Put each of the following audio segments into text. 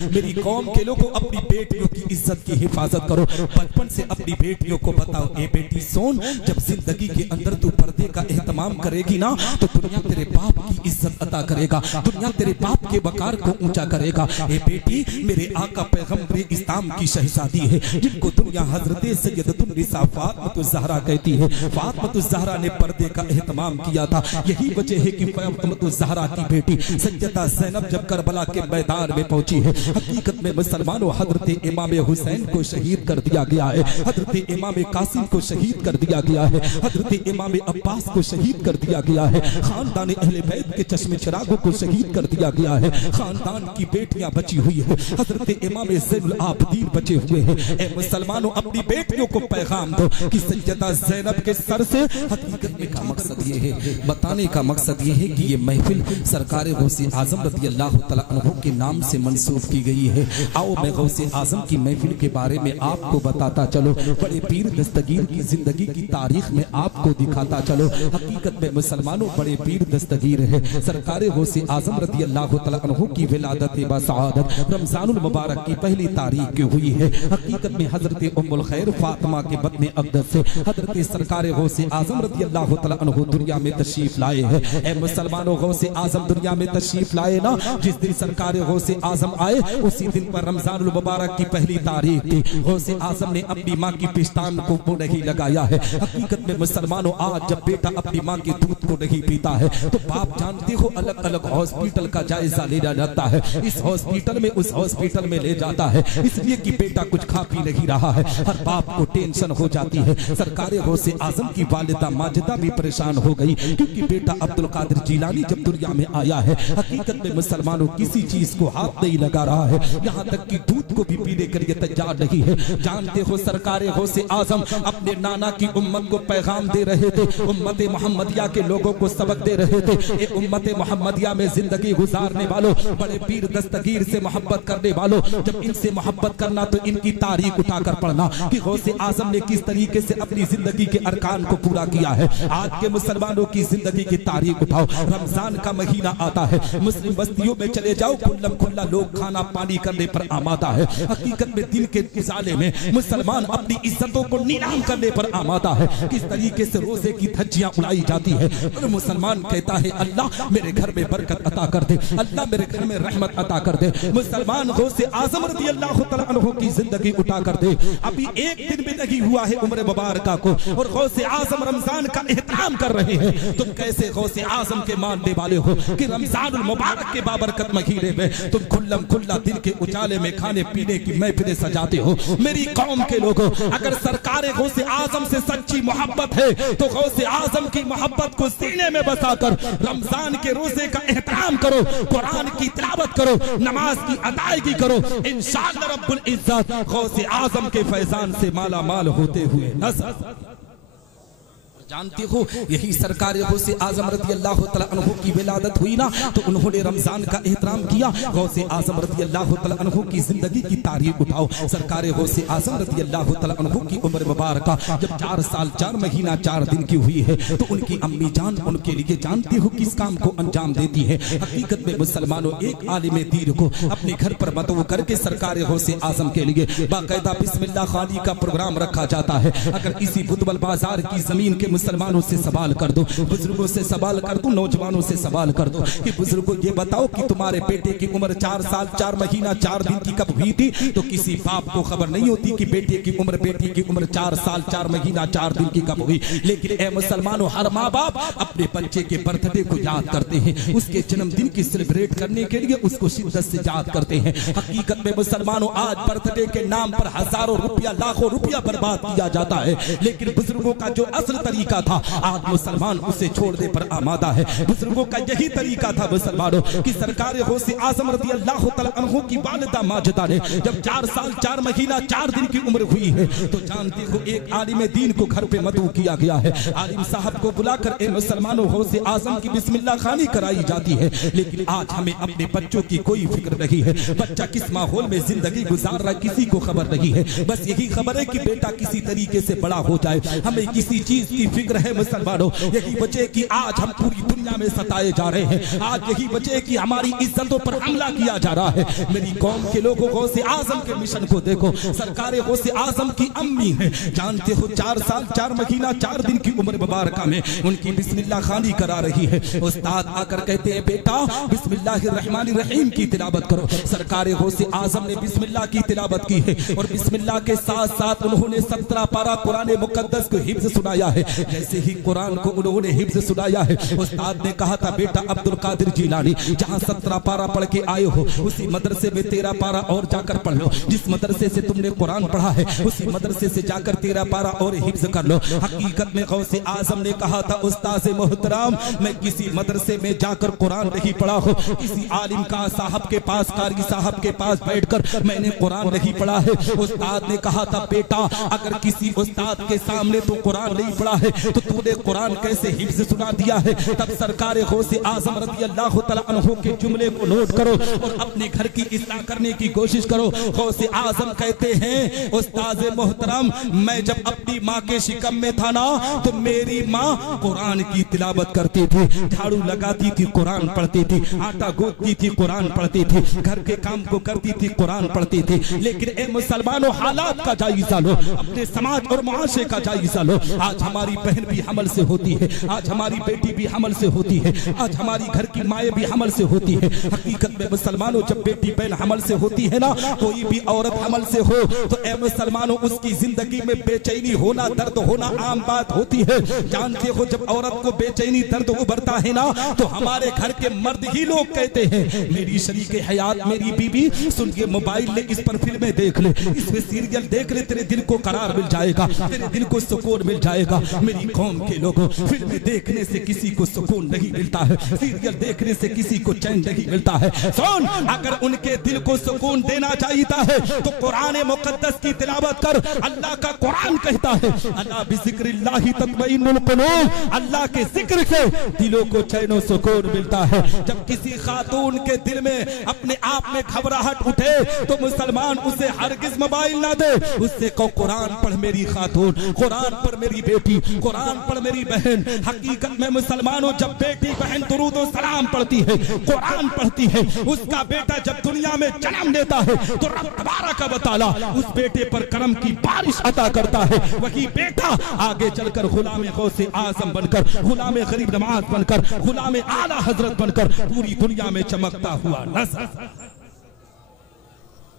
मेरी कौम के लोगों, अपनी बेटियों की इज्जत की हिफाजत करो। बचपन से अपनी बेटियों को बताओ, ए बेटी सोन, जब जिंदगी के अंदर तू पर्दे का एहतमाम करेगी ना, तो दुनिया तेरे बाप की इज्जत अता करेगा, दुनिया तेरे बाप के वकार को ऊंचा करेगा। ए बेटी, मेरे आका पैगंबर इस्लाम की शहजादी है, जिनको दुनिया हजरत सैयदतुन निसा फातिमा ज़हरा कहती है। फातिमा ज़हरा ने पर्दे का एहतमाम किया था। यही वजह है कि फातिमा ज़हरा की बेटी सैयदा ज़ैनब जब करबला के मैदान में पहुंची है, हकीकत में मुसलमानों हजरत इमाम हुसैन को शहीद कर दिया गया है, हजरत इमाम कासिम को शहीद कर दिया गया है, हजरत इमाम अब्बास को शहीद कर दिया गया है, खानदान अहले बैत के चश्मे चिरागों को शहीद कर दिया गया है, खानदान की बेटियां बची हुई है, हजरत इमाम ज़ैनुल आबिदीन बचे हुए हैं। ए मुसलमानों, अपनी बेटियों को पैगाम दो कि सैयदा ज़ैनब के सर से, हकीकत में का मकसद ये है, बताने का मकसद ये है कि ये महफिल सरकार गौसे आजम रज़ी अल्लाह तआला अन्हु के नाम से मंसूब की गई है। आओ मैं गौसे आजम की महफिल के बारे में आपको बताता चलो, बड़े पीर दस्तगीर की जिंदगी की तारीख में आपको दिखाता चलो। हकीकत में मुसलमानों, बड़े पीर दस्तगीर है, सरकार गौसे आजम रज़ी अल्लाह तआला अन्हु की विलादत व सआदत रमजानुल मुबारक की पहली तारीख की हुई है। हकीकत में हजरत उम्मुल खैर फातिमा के बत्न अक़दस से हजरत सरकार गौसे आजम रज़ी अल्लाह तआला अन्हु दुनिया में तशरीफ लाए हैं। ए मुसलमानों, गौसे आजम दुनिया में तशरीफ लाए ना, जिस दिन सरकार गौसे आजम आए उसी दिन पर रमजानुल मुबारक की पहली तारीख थी। गौसे आजम ने अपनी माँ की पिस्तान को वो नहीं लगाया है। हकीकत में मुसलमानों, आज जब बेटा अपनी माँ के दूध को नहीं पीता है तो बाप जानते हो अलग अलग हॉस्पिटल का जायजा लेना जाता है, इस हॉस्पिटल में उस हॉस्पिटल में ले जाता है, इसलिए कि बेटा कुछ खा पी नहीं रहा है। हर बाप को टेंशन हो जाती है। सरकार गौसे आजम की वालिदा माजिदा भी परेशान हो गई, क्योंकि बेटा अब्दुल कादिर जीलानी जब दुनिया में आया है, हकीकत में मुसलमानों किसी चीज को हाथ नहीं लगा रहा है, यहाँ तक कि दूध को भी पीने के लिए तैयार नहीं है। जानते हो सरकार गौसे आजम अपने नाना की उम्मत को पैगाम दे रहे थे, उम्मत मोहम्मदिया के लोगों को सबक दे रहे थे। ए उम्मत मोहम्मदिया में जिंदगी गुजारने वालों, बड़े पीर दस्तगीर से मोहब्बत करने वालों, जब इनसे मोहब्बत करना तो इनकी तारीख उठाकर पढ़ना कि गौसे आजम ने किस तरीके से अपनी जिंदगी के अरकान को पूरा किया है। आज के मुसलमानों की जिंदगी की तारीख उठाओ। रमजान का महीना आता है, मुस्लिम बस्तियों में चले जाओ, खुल्लम खुल्ला लोग खाना पानी करने पर आमादा है। हकीकत में दिन के उजाले में मुसलमान अपनी इज्जतों को नीलाम करने पर आमादा है। किस तरीके से रोजे की धज्जियां उड़ाई जाती है और मुसलमान कहता है अल्लाह मेरे घर में बरकत अता कर दे, अल्लाह मेरे घर में रहमत अता कर दे। मुसलमान गौसे आजम रज़ी अल्लाह तआला अन्हु की जिंदगी उठा कर दे। अभी एक दिन भी नहीं हुआ है उम्र मुबारका को और गौसे आजम रमजान का एहतराम कर रहे हैं। तुम कैसे गौसे आजम के मानने वाले हो कि रमजानुल मुबारक के बाबरकत महीने में तुम खुल्लम खुल्ला दिन के उजाले में खाने पीने की महफिलें सजाते हो। मेरी कौम के लोगों, अगर सरकार गौसे आजम से सच्ची मोहब्बत है तो गौसे आजम की मोहब्बत को सीने में बसाकर रमजान के रोजे का एहतराम करो, कुरान की तिलावत करो, नमाज की अदायगी करो। इंशाअल्लाह रब्बुल इज्जत गौसे आजम के फैजान से माला माल होते हुए नजर। जानते हो यही सरकार गौसे आजम रज़ी अल्लाह तआला अन्हु की विलादत हुई ना, तो उन्होंने रमजान का एहतराम किया। गौसे आजम रज़ी अल्लाह तआला अन्हु की जिंदगी की तारीख उठाओ। सरकार गौसे आजम रज़ी अल्लाह तआला अन्हु की उम्र मुबारका जब 4 साल 4 महीना 4 दिन की हुई है तो उनकी अम्मी जान उनके लिए जानते हो किस काम को अंजाम देती है। हकीकत में मुसलमानों, एक आलिम दीन को अपने घर पर मतऊ करके सरकार गौसे आजम के लिए बाकायदा बिस्मिल्लाह खानी का प्रोग्राम रखा जाता है। अगर इसी बुधवल बाजार की जमीन के मुसलमानों से सवाल कर दो, बुजुर्गों से सवाल कर दो, नौजवानों से सवाल कर दो कि बुजुर्गों ये बताओ कि तुम्हारे बेटे की उम्र 4 साल 4 महीना 4 दिन की कब हुई थी, तो किसी बाप को खबर नहीं होती कि बेटे की उम्र 4 साल 4 महीना 4 दिन की कब हुई। लेकिन ए मुसलमानों, हर माँ बाप अपने बच्चे के बर्थडे को याद करते हैं, उसके जन्मदिन की सेलिब्रेट करने के लिए उसको शिद्दत से याद करते हैं। हकीकत में मुसलमानों, आज बर्थडे के नाम पर हजारों रुपया लाखों रुपया बर्बाद किया जाता है, लेकिन बुजुर्गों का जो असल तरीका था आज मुसलमान उसे छोड़ने पर आमादा है। बुजुर्गों का यही तरीका था मुसलमानों कि सरकार गौसे आजम रज़ी अल्लाह तआला अन्हु की वालिदा माजिदा ने जब 4 साल 4 महीना 4 दिन की उम्र हुई है तो जानते हो एक आलिम दीन को घर पे मदऊ किया गया है। आलिम साहब को बुलाकर ए मुसलमानों गौसे आजम की बिस्मिल्लाह खानी कराई जाती है। लेकिन आज हमें अपने बच्चों की कोई फिक्र नहीं है, बच्चा किस माहौल में जिंदगी गुजार रहा है किसी को खबर नहीं है। बस यही खबर है कि बेटा किसी तरीके से बड़ा हो जाए, हमें किसी चीज की फिक्र है मुसलमानों, यही वजह कि आज हम पूरी दुनिया में सताए जा रहे हैं, आज यही वजह कि हमारी इज्जतों पर हमला किया जा रहा है। मेरी कौम के लोगों गौसे आजम के मिशन को देखो, सरकार गौसे आजम की अम्मी है, जानते हो 4 साल 4 महीना 4 दिन की उम्र मुबारका में उनकी बिस्मिल्लाह खानी करा रही है। उस्ताद आकर कहते हैं बेटा बिस्मिल्लाहिर्रहमानिर्रहीम की तिलावत करो। सरकार गौसे आजम ने बिस्मिल्लाह की तिलावत की है और बिस्मिल्लाह के साथ साथ उन्होंने 17 पारा कुरान मुकद्दस को हिफ्ज सुनाया है। जैसे ही कुरान को उन्होंने हिफ्ज सुनाया है, उस्ताद ने कहा था बेटा अब्दुल कादिर जिलानी जहां 17 पारा पढ़ के आए हो उसी मदरसे में 13 पारा और जाकर पढ़ लो। जिस मदरसे से तुमने कुरान पढ़ा है उसी मदरसे से जाकर 13 पारा और हिफ्ज कर लो। हकीकत में गौसे आजम ने कहा था उस्ताद मोहतरम मैं किसी मदरसे में जाकर कुरान नहीं पढ़ा हो, किसी आलिम का साहब के पास कारी साहब के पास बैठकर मैंने कुरान नहीं पढ़ा है। उस्ताद ने कहा था बेटा अगर किसी उस्ताद के सामने तो कुरान नहीं पढ़ा है तो तूने कुरान कैसे हिफ्ज सुना दिया है। तब सरकार गौसे आजम रज़ी अल्लाह तआला अन्हु के जुमले को नोट करो और अपने घर की इस्लाह करने की कोशिश करो। गौसे आजम कहते हैं उस्ताद मोहतरम मैं जब अपनी माँ के शिकम में था ना तो मेरी माँ कुरान की तिलावत करती थी, झाड़ू लगाती थी कुरान पढ़ती थी, आटा गूंथती थी कुरान पढ़ती थी, घर के काम को करती थी कुरान पढ़ती थी। लेकिन ए मुसलमानों हालात का जायजा लो, अपने समाज और मुआशरे का जायजा लो। आज हमारी बहन भी हमल से होती है, आज हमारी बेटी भी हमल से होती है, आज हमारी घर की माएँ भी हमल से होती है। हकीकत में मुसलमानों जब बेटी बहन हमल से होती है ना, कोई भी औरत हमल से हो तो ए मुसलमानों उसकी जिंदगी में बेचैनी होना दर्द होना आम बात होती है। जानते हो जब औरत को बेचैनी दर्द उभरता है ना तो हमारे घर के मर्द ही लोग कहते हैं मेरी शरीके हयात मेरी बीबी सुन के मोबाइल ले इस पर फिल्में देख ले, इसमें सीरियल देख ले, तेरे दिल को करार मिल जाएगा, तेरे दिल को सुकून मिल जाएगा। मेरी कौम के लोगों फिल्में देखने से किसी को सुकून नहीं मिलता है, सीरियल देखने से किसी को चैन नहीं मिलता है। सुन अगर उनके दिल को सुकून देना चाहता है तो कुरान मुकद्दस की तिलावत कर। अल्लाह का कुरान कहता है अल्लाह बिज़िक्रिल्लाहि तत्मइन्नुल कुलूब, अल्लाह के जिक्र से दिलों को चैन और सुकून मिलता है। जब किसी खातून के दिल में अपने आप में घबराहट उठे तो मुसलमान उसे हरगिज मोबाइल ना दे, उससे कहो कुरान पढ़ मेरी खातून, कुरान पढ़ मेरी बेटी, कुरान पढ़ मेरी बहन। हकीकत में मुसलमानों जब बेटी बहन दुरूद और सलाम पढ़ती है कुरान पढ़ती है, उसका बेटा जब दुनिया में जन्म लेता है तो रब तबारक व तआला उस बेटे पर करम की बारिश अता करता है। वही बेटा आगे चलकर गुलाम गौसे आजम बनकर, गुलाम गरीब नवाज बनकर, गुलाम आला हजरत बनकर पूरी दुनिया में चमकता हुआ नजर।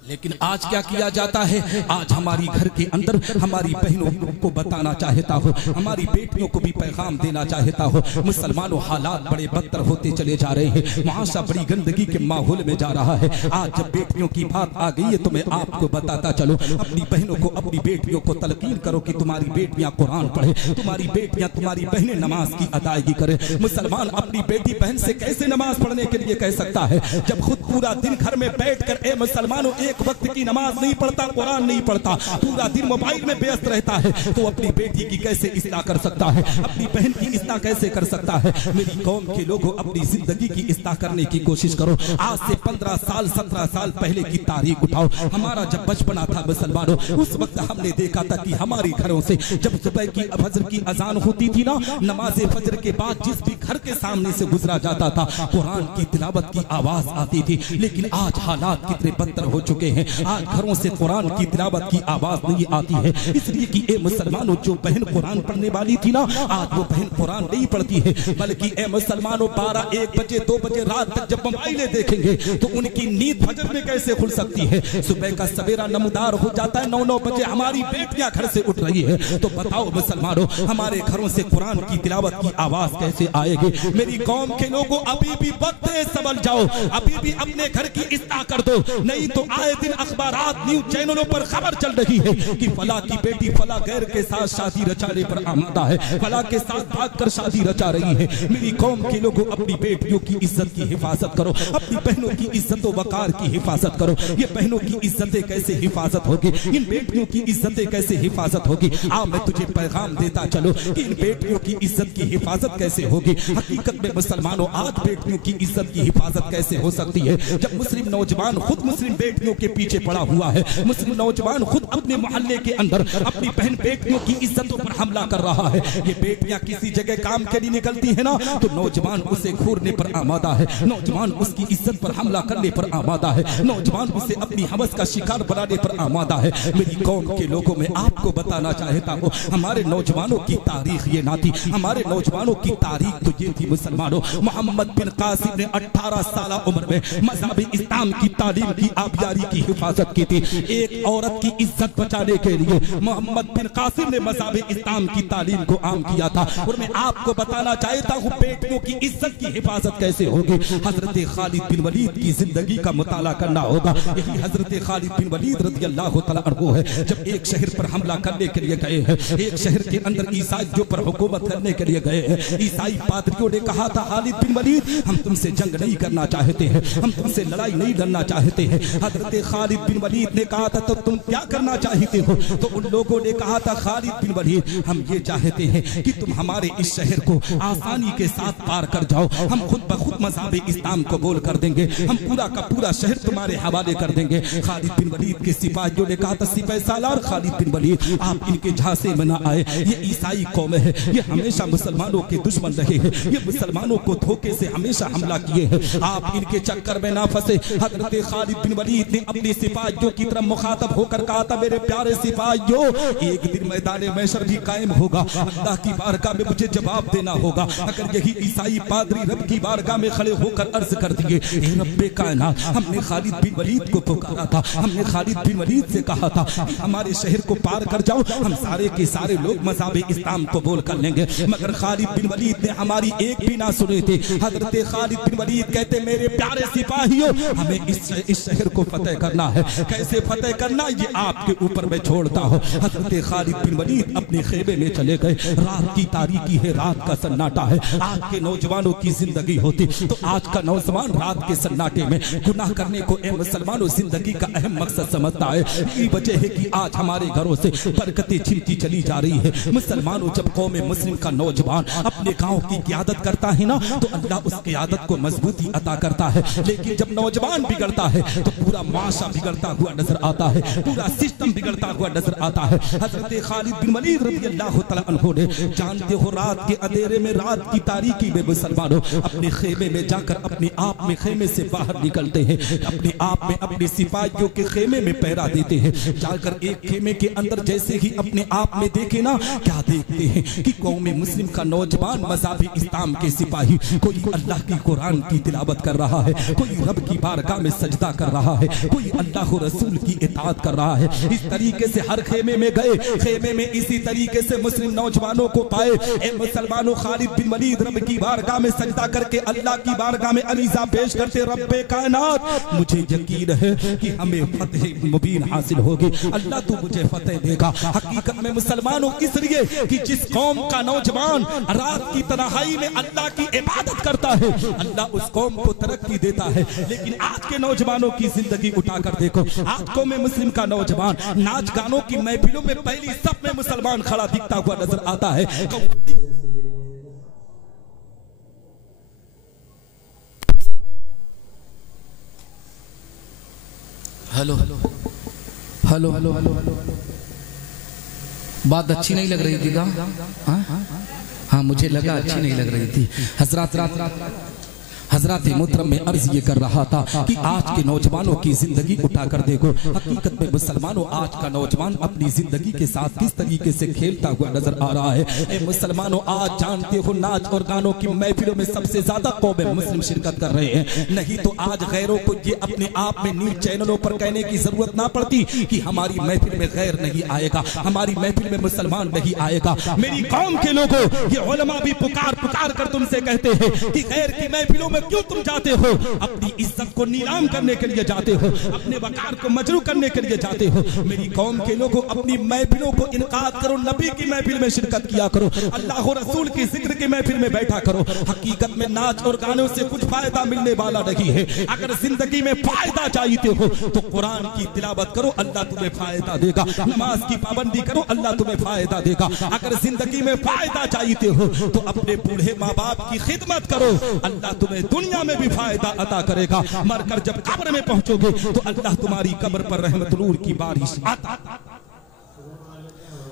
लेकिन आज क्या किया जाता है, आज हमारी घर के अंदर हमारी बहनों को बताना चाहता हो, हमारी बेटियों को भी पैगाम देना चाहता हो। मुसलमानों हालात बड़े बदतर होते चले जा रहे हैं, मुआशरा बड़ी गंदगी के माहौल में जा रहा है। आज जब बेटियों की बात आ गई है तो मैं आपको बताता चलो, अपनी बहनों को अपनी बेटियों को तलकीन करो कि तुम्हारी बेटियां कुरान पढ़े, तुम्हारी बेटियां तुम्हारी बहनें नमाज की अदायगी करें। मुसलमान अपनी बेटी बहन से कैसे नमाज पढ़ने के लिए कह सकता है जब खुद पूरा दिन घर में बैठ कर ए मुसलमानों एक वक्त की नमाज नहीं पढ़ता, कुरान नहीं पढ़ता, पूरा दिन मोबाइल में व्यस्त रहता है, तो अपनी बेटी की कैसे इस्लाह कर सकता है, अपनी बहन की इस्लाह कैसे कर सकता है। मेरी कौम के लोगों अपनी जिंदगी की इस्लाह करने की कोशिश करो। आज से 15 साल 17 साल पहले की तारीख उठाओ, हमारा जब बचपना था मुसलमानों उस वक्त हमने देखा था कि हमारे घरों से जब सुबह की फजर की अजान होती थी ना, नमाज फजर के बाद जिस भी घर के सामने से गुजरा जाता था कुरान की तिलावत की आवाज आती थी। लेकिन आज हालात कितने बदतर हो चुके हैं, आज घरों से कुरान की तिलावत की आवाज नहीं आती है। इसलिए कि ए मुसलमानों जो बहन कुरान पढ़ने वाली थी ना, आज वो बहन कुरान नहीं पढ़ती है, बल्कि ए मुसलमानों 12 1 बजे 2 बजे रात तक जब मोबाइलें देखेंगे तो उनकी नींद फजर में कैसे खुल सकती है। सुबह का सवेरा नमदार हो जाता है, 9 बजे हमारी बेटियां घर से उठ रही है, तो बताओ मुसलमानों हमारे घरों से कुरान की तिलावत की आवाज कैसे आएगी। मेरी कौम के लोगों अभी भी वक्त है, संभल जाओ, अभी भी अपने घर की इस्लाह कर दो, नहीं तो आए दिन अखबारात न्यूज चैनलों पर खबर चल रही है कि फला की बेटी फला गैर के साथ शादी रचाने पर आमादा है, फला के साथ भागकर शादी रचा रही है। मेरी कौम के लोगों अपनी बेटियों की इज्जत की हिफाजत करो, अपनी बहनों की इज्जत व वकार की हिफाजत करो। ये बहनों की इज्जतें कैसे हिफाजत होगी, इन बेटियों की इज्जतें कैसे हिफाजत होगी। आ मैं तुझे पैगाम देता चलो कि इन बेटियों की इज्जत की हिफाजत कैसे होगी। हकीकत में मुसलमानों आज बेटियों की इज्जत की हिफाजत कैसे हो सकती है जब मुस्लिम नौजवान खुद मुस्लिम बेटियों के के पीछे पड़ा हुआ है। मुस्लिम नौजवान खुद अपने मोहल्ले के अंदर अपनी बहन बेटियों की इज्जतों पर हमला कर रहा है। ये बेटियां किसी जगह काम के लिए निकलती है ना, तो नौजवान उसे घूरने पर आमादा है, नौजवान उसकी इज्जत पर हमला करने पर आमादा है, नौजवान उसे अपनी हवस का शिकार बनाने पर आमादा है। मेरी कौम के लोगों में आपको बताना चाहता हूँ, हमारे नौजवानों की तारीख ये ना थी। हमारे नौजवानों की तारीख तो ये थी मुसलमानों, मोहम्मद बिन कासिम ने 18 साल उम्र में मज़हब इस्लाम की तालीम की आबियारी की हिफाजत की थी। एक औरत की इज्जत बचाने के लिए मोहम्मद बिन कासिम ने मज़हब इस्लाम की तालीम को आम किया था। और मैं आपको बताना चाहता हूँ बेटियों की इज्जत की हिफाजत कैसे होगी। हजरत खालिद बिन वलीद की जिंदगी का मुताला करना होगा। यही हजरत खालिद बिन वलीद रज़ियल्लाहु तआला अन्हु है, जब एक शहर पर हमला करने के लिए गए हैं, एक शहर के अंदर ईसाइयों पर हुकूमत करने के लिए गए हैं। ईसाई पादरियों ने कहा था खालिद बिन वलीद हम तुमसे जंग नहीं करना चाहते हैं, हम तुमसे लड़ाई नहीं लड़ना चाहते हैं। हजरत खालिद बिन वलीद ने कहा था तो तुम क्या करना चाहते हो, तो उन लोगों ने कहा था खालिद बिन वलीद हम ये चाहते हैं कि तुम हमारे इस शहर को आसानी के साथ पार कर जाओ, हम खुद ब खुद मज़हब इस्लाम को बोल कर देंगे, हम पूरा का पूरा शहर तुम्हारे हवाले कर देंगे। खालिद बिन वलीद के सिपाहियों ने कहा था सिपाही सालार खालिद बिन वलीद आप इनके झांसे में ना आए, ये ईसाई कौम है, ये हमेशा मुसलमानों के दुश्मन रहे हैं, ये मुसलमानों को धोखे से हमेशा हमला किए हैं, आप इनके चक्कर में ना फंसे। हजरत खालिद बिन वलीद ने अपने सिपाहियों की तरफ मुखातब होकर कहा था मेरे प्यारे सिपाहियों एक दिन मैदान महशर भी कायम होगा, अल्लाह की बारगाह में मुझे जवाब देना होगा। अगर यही ईसाई पादरी रब की बारगाह में खड़े होकर अर्ज कर दिए ए रब्बे कायनात हमने खालिद बिन वलीद को पुकारा था, हमने खालिद बिन वलीद से कहा था कि हमारे शहर को पार कर जाओ, हम सारे के सारे लोग मज़हब इस्लाम को बोल कर लेंगे, मगर खालिद बिन वलीद ने हमारी एक भी ना सुनी थी। हजरत खालिद बिन वलीद कहते मेरे प्यारे सिपाहियों हमें इस शहर को फतेह करना है, कैसे फतेह करना ये आपके ऊपर मैं छोड़ता हूँ। हजरत खालिद बिन वलीद अपने खेमे में चले गए, रात की तारीकी है, रात का सन्नाटा है। आज के नौजवानों की जिंदगी होती तो आज का नौजवान रात के सन्नाटे में गुनाह करने को ए मुसलमानों जिंदगी का अहम मकसद समझता है। यही वजह है कि आज हमारे घरों से बरकतें छिनती चली जा रही है। मुसलमानों जब कौम मुस्लिम का नौजवान अपने गाँव की क़ियादत करता है ना तो अल्लाह उस क़ियादत को मजबूती अता करता है, लेकिन जब नौजवान बिगड़ता है तो पूरा माशा बिगड़ता हुआ नजर आता है, पूरा सिस्टम बिगड़ता हुआ नजर आता है। हजरत खालिद बिन वलीद रज़ियल्लाहु तआला अन्हु ने जानते हो रात के अंधेरे में रात की तारीकी में मुसलमानों अपने खेमे में जाकर अपने आप में खेमे से बाहर निकलते हैं, अपने आप में अपने सिपाहियों के खेमे में पहरा देते हैं। जाकर एक खेमे के अंदर जैसे ही अपने आप में देखे ना क्या देखते हैं कि कौम मुस्लिम का नौजवान मज़हब इस्लाम के सिपाही कोई अल्लाह की कुरान की तिलावत कर रहा है, कोई रब की बारगाह में सजदा कर रहा है, कोई अल्लाह रसूल की इताअत कर रहा है। इस तरीके से हर खेमे में गए, खेमे में इसी तरीके से मुस्लिम नौजवानों को पाए। ए मुसलमानों खालिद बिन वलीद रब की बारगाह में सजदा करके अल्लाह की बारगाह में अरीज़ा पेश करते रब्बे कायनात मुझे यकीन है कि हमें फतेह मुबीन हासिल होगी, अल्लाह तू मुझे फतेह देगा। हकीकत में मुसलमानों इसलिए कि जिस कौम का नौजवान रात की तन्हाई में अल्लाह की इबादत करता है अल्लाह उस कौम को तरक्की देता है। लेकिन आज के नौजवानों की जिंदगी उठाकर देखो, आज कौम मुस्लिम का नौजवान नाच गानों की महफिलों में पहली सब में मुसलमान खड़ा दिखता हुआ नजर आता है। हेलो हेलो हेलो हेलो बात अच्छी नहीं लग रही थी क्या? हाँ मुझे लगा अच्छी नहीं लग रही थी। हजरत मोहतरम में अर्ज ये कर रहा था कि आज के नौजवानों की जिंदगी उठाकर देखो, हकीकत में मुसलमानों आज का नौजवान अपनी जिंदगी के साथ किस तरीके से खेलता हुआ नजर आ रहा है। ए मुसलमानों आज जानते हो नाच और गानों की महफिलों में सबसे ज्यादा कौम मुस्लिम शिरकत कर रहे हैं, नहीं तो आज गैरों को ये अपने आप में न्यूज चैनलों पर कहने की जरूरत ना पड़ती कि हमारी महफिल में गैर नहीं आएगा, हमारी महफिल में मुसलमान नहीं आएगा। मेरी कौम के लोगों ये उलमा भी पुकार पुकार कर तुमसे कहते हैं कि गैर की महफिलों क्यों तुम जाते हो? अपनी इज्जत को नीलाम करने के लिए जाते हो, अपने वकार को मजरू करने के लिए जाते हो। मेरी कौम के लोगों अपनी महफिलों को इनकाद करो, नबी की महफिल में शिरकत किया करो, अल्लाह रसूल की जिक्र की महफिल में बैठा करो। हकीकत में नाच और गानों से कुछ फायदा मिलने वाला नहीं है। अगर जिंदगी में फायदा चाहते हो तो कुरान की तिलावत करो, अल्लाह तुम्हें फायदा देगा। नमाज की पाबंदी करो, अल्लाह तुम्हें फायदा देगा। अगर जिंदगी में फायदा चाहते हो तो अपने बूढ़े माँ बाप की खिदमत करो, अल्लाह तुम्हें दुनिया में भी फायदा अता करेगा। मरकर जब कब्र में पहुंचोगे तो अल्लाह तुम्हारी कब्र पर रहमत नूर की बारिश आता।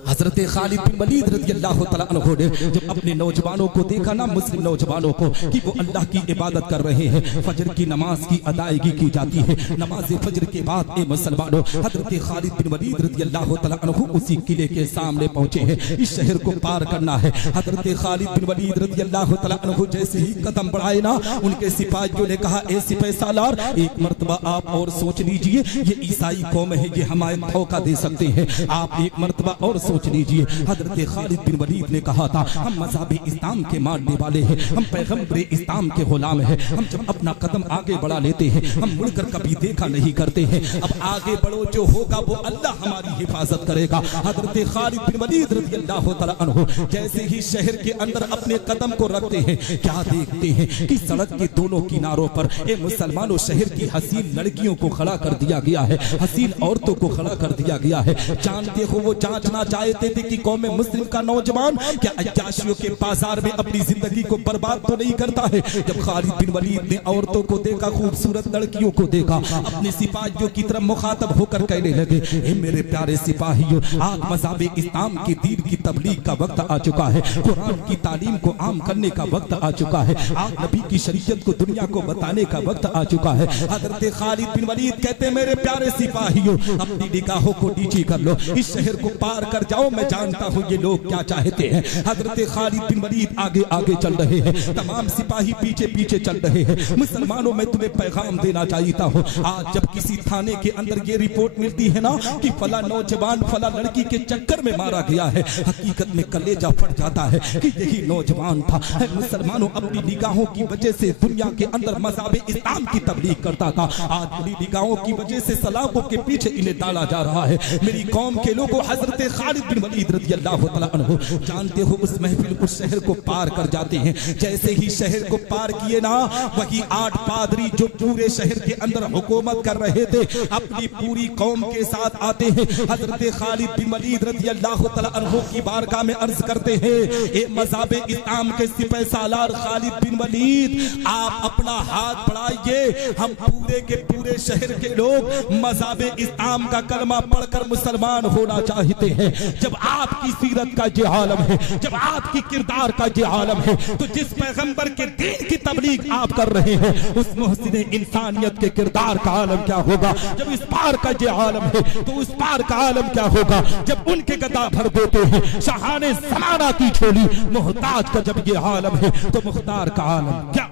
हजरत खालिद बिन वलीद रज़ियल्लाहु तआला अन्हु ने जब अपने नौजवानों को देखा ना, मुस्लिम नौजवानों को, कि वो अल्लाह की इबादत कर रहे हैं, फजर की नमाज की अदायगी की जाती है, नमाज फजर के बाद ए मुसलमानों हजरत खालिद बिन वलीद रज़ियल्लाहु तआला अन्हु उसी किले के सामने पहुंचे हैं। इस शहर को पार करना है। हजरत खालिद बिन वलीद रज़ियल्लाहु तआला अन्हु जैसे ही कदम बढ़ाए ना, उनके सिपाहियों ने कहा, ए सिपाही सालार, एक मर्तबा आप और सोच लीजिए, ये ईसाई कौम है, ये हमारे धोखा दे सकते हैं, आप एक मर्तबा और सोच लीजिए। हजरत खालिद बिन वलीद ने कहा था, हम मज़हब इस्लाम के मानने वाले हैं, हम पैगंबर इस्लाम के गुलाम हैं, हम जब अपना कदम आगे बढ़ा लेते हैं हम मुड़कर कभी देखा नहीं करते हैं। अब आगे बढ़ो, जो होगा वो अल्लाह हमारी हिफाजत करेगा। हजरत खालिद बिन वलीद रज़ियल्लाहु तआला अन्हु जैसे ही शहर के अंदर अपने कदम को रखते हैं, क्या देखते हैं कि सड़क के दोनों किनारों पर ए मुसलमानों शहर की हसीन लड़कियों को खड़ा कर दिया गया है, हसीन औरतों को खड़ा कर दिया गया है। जानते हो वो जांचना चाहते थे कि कौम मुस्लिम का नौजवान क्या अय्याशियों के बाजार में अपनी जिंदगी को बर्बाद तो नहीं करता है। जब खालिद बिन वलीद ने औरतों को देखा, खूबसूरत लड़कियों को देखा, अपने सिपाहियों की तरफ मुखातब होकर कहने लगे, ए मेरे प्यारे सिपाहियों, आज मज़हब इस्लाम की दीन की तबलीग का वक्त आ चुका है, कुरान की तालीम को आम करने का वक्त आ चुका है, आज नबी की शरीयत को दुनिया को बताने का वक्त आ चुका है। हजरत खालिद बिन वलीद कहते, मेरे प्यारे सिपाहियों, अपनी निगाहों को नीची कर लो, इस शहर को पार कर जाओ, मैं जानता हूँ ये लोग क्या चाहते हैं। हजरत खालिद बिन वलीद आगे आगे चल रहे हैं, तमाम सिपाही पीछे पीछे चल रहे हैं। मुसलमानों, मैं तुम्हें पैगाम देना चाहता हूँ, आज जब किसी थाने के अंदर ये रिपोर्ट मिलती है ना कि फला नौजवान फला लड़की के चक्कर में मारा गया है, हकीकत में कलेजा फट जाता है कि यही नौजवान था। मुसलमानों, अपनी निगाहों की वजह से दुनिया के अंदर मज़हब इस्लाम की तबलीग करता था, आज अपनी निगाहों की वजह से सलाखों के पीछे इन्हें डाला जा रहा है। मेरी कौम के लोगों, हजरत खालिद बिन वलीद रज़ियल्लाहु तआला अन्हु जानते हो उस महफिल उस शहर को पार कर जाते हैं। जैसे ही शहर को पार किए ना, वही 8 पादरी जो पूरे शहर के अंदर हुकूमत कर रहे थे, अपनी पूरी कौम के साथ आते हैं। हजरत खालिद बिन वलीद रज़ियल्लाहु तआला अन्हु की बारगाह में अर्ज करते हैं, ए मज़हब इस्लाम के सिपाही सालार खालिद बिन वलीद, आप अपना हाथ बढ़ाइए, हम पूरे के पूरे शहर के लोग मज़हब इस्लाम का कलमा पढ़कर मुसलमान होना चाहते हैं। जब आपकी सीरत का ये आलम है, जब आपकी किरदार का ये आलम है, तो जिस पैगंबर के दीन की तबलीग आप कर रहे हैं, उस मुहसिन इंसानियत के किरदार का आलम क्या होगा। जब इस पार का ये आलम है, तो उस पार का आलम क्या होगा। जब उनके गदा भर देते हैं शाहाने ज़माना की झोली, मोहताज का जब ये आलम है, तो मुख्तार का आलम क्या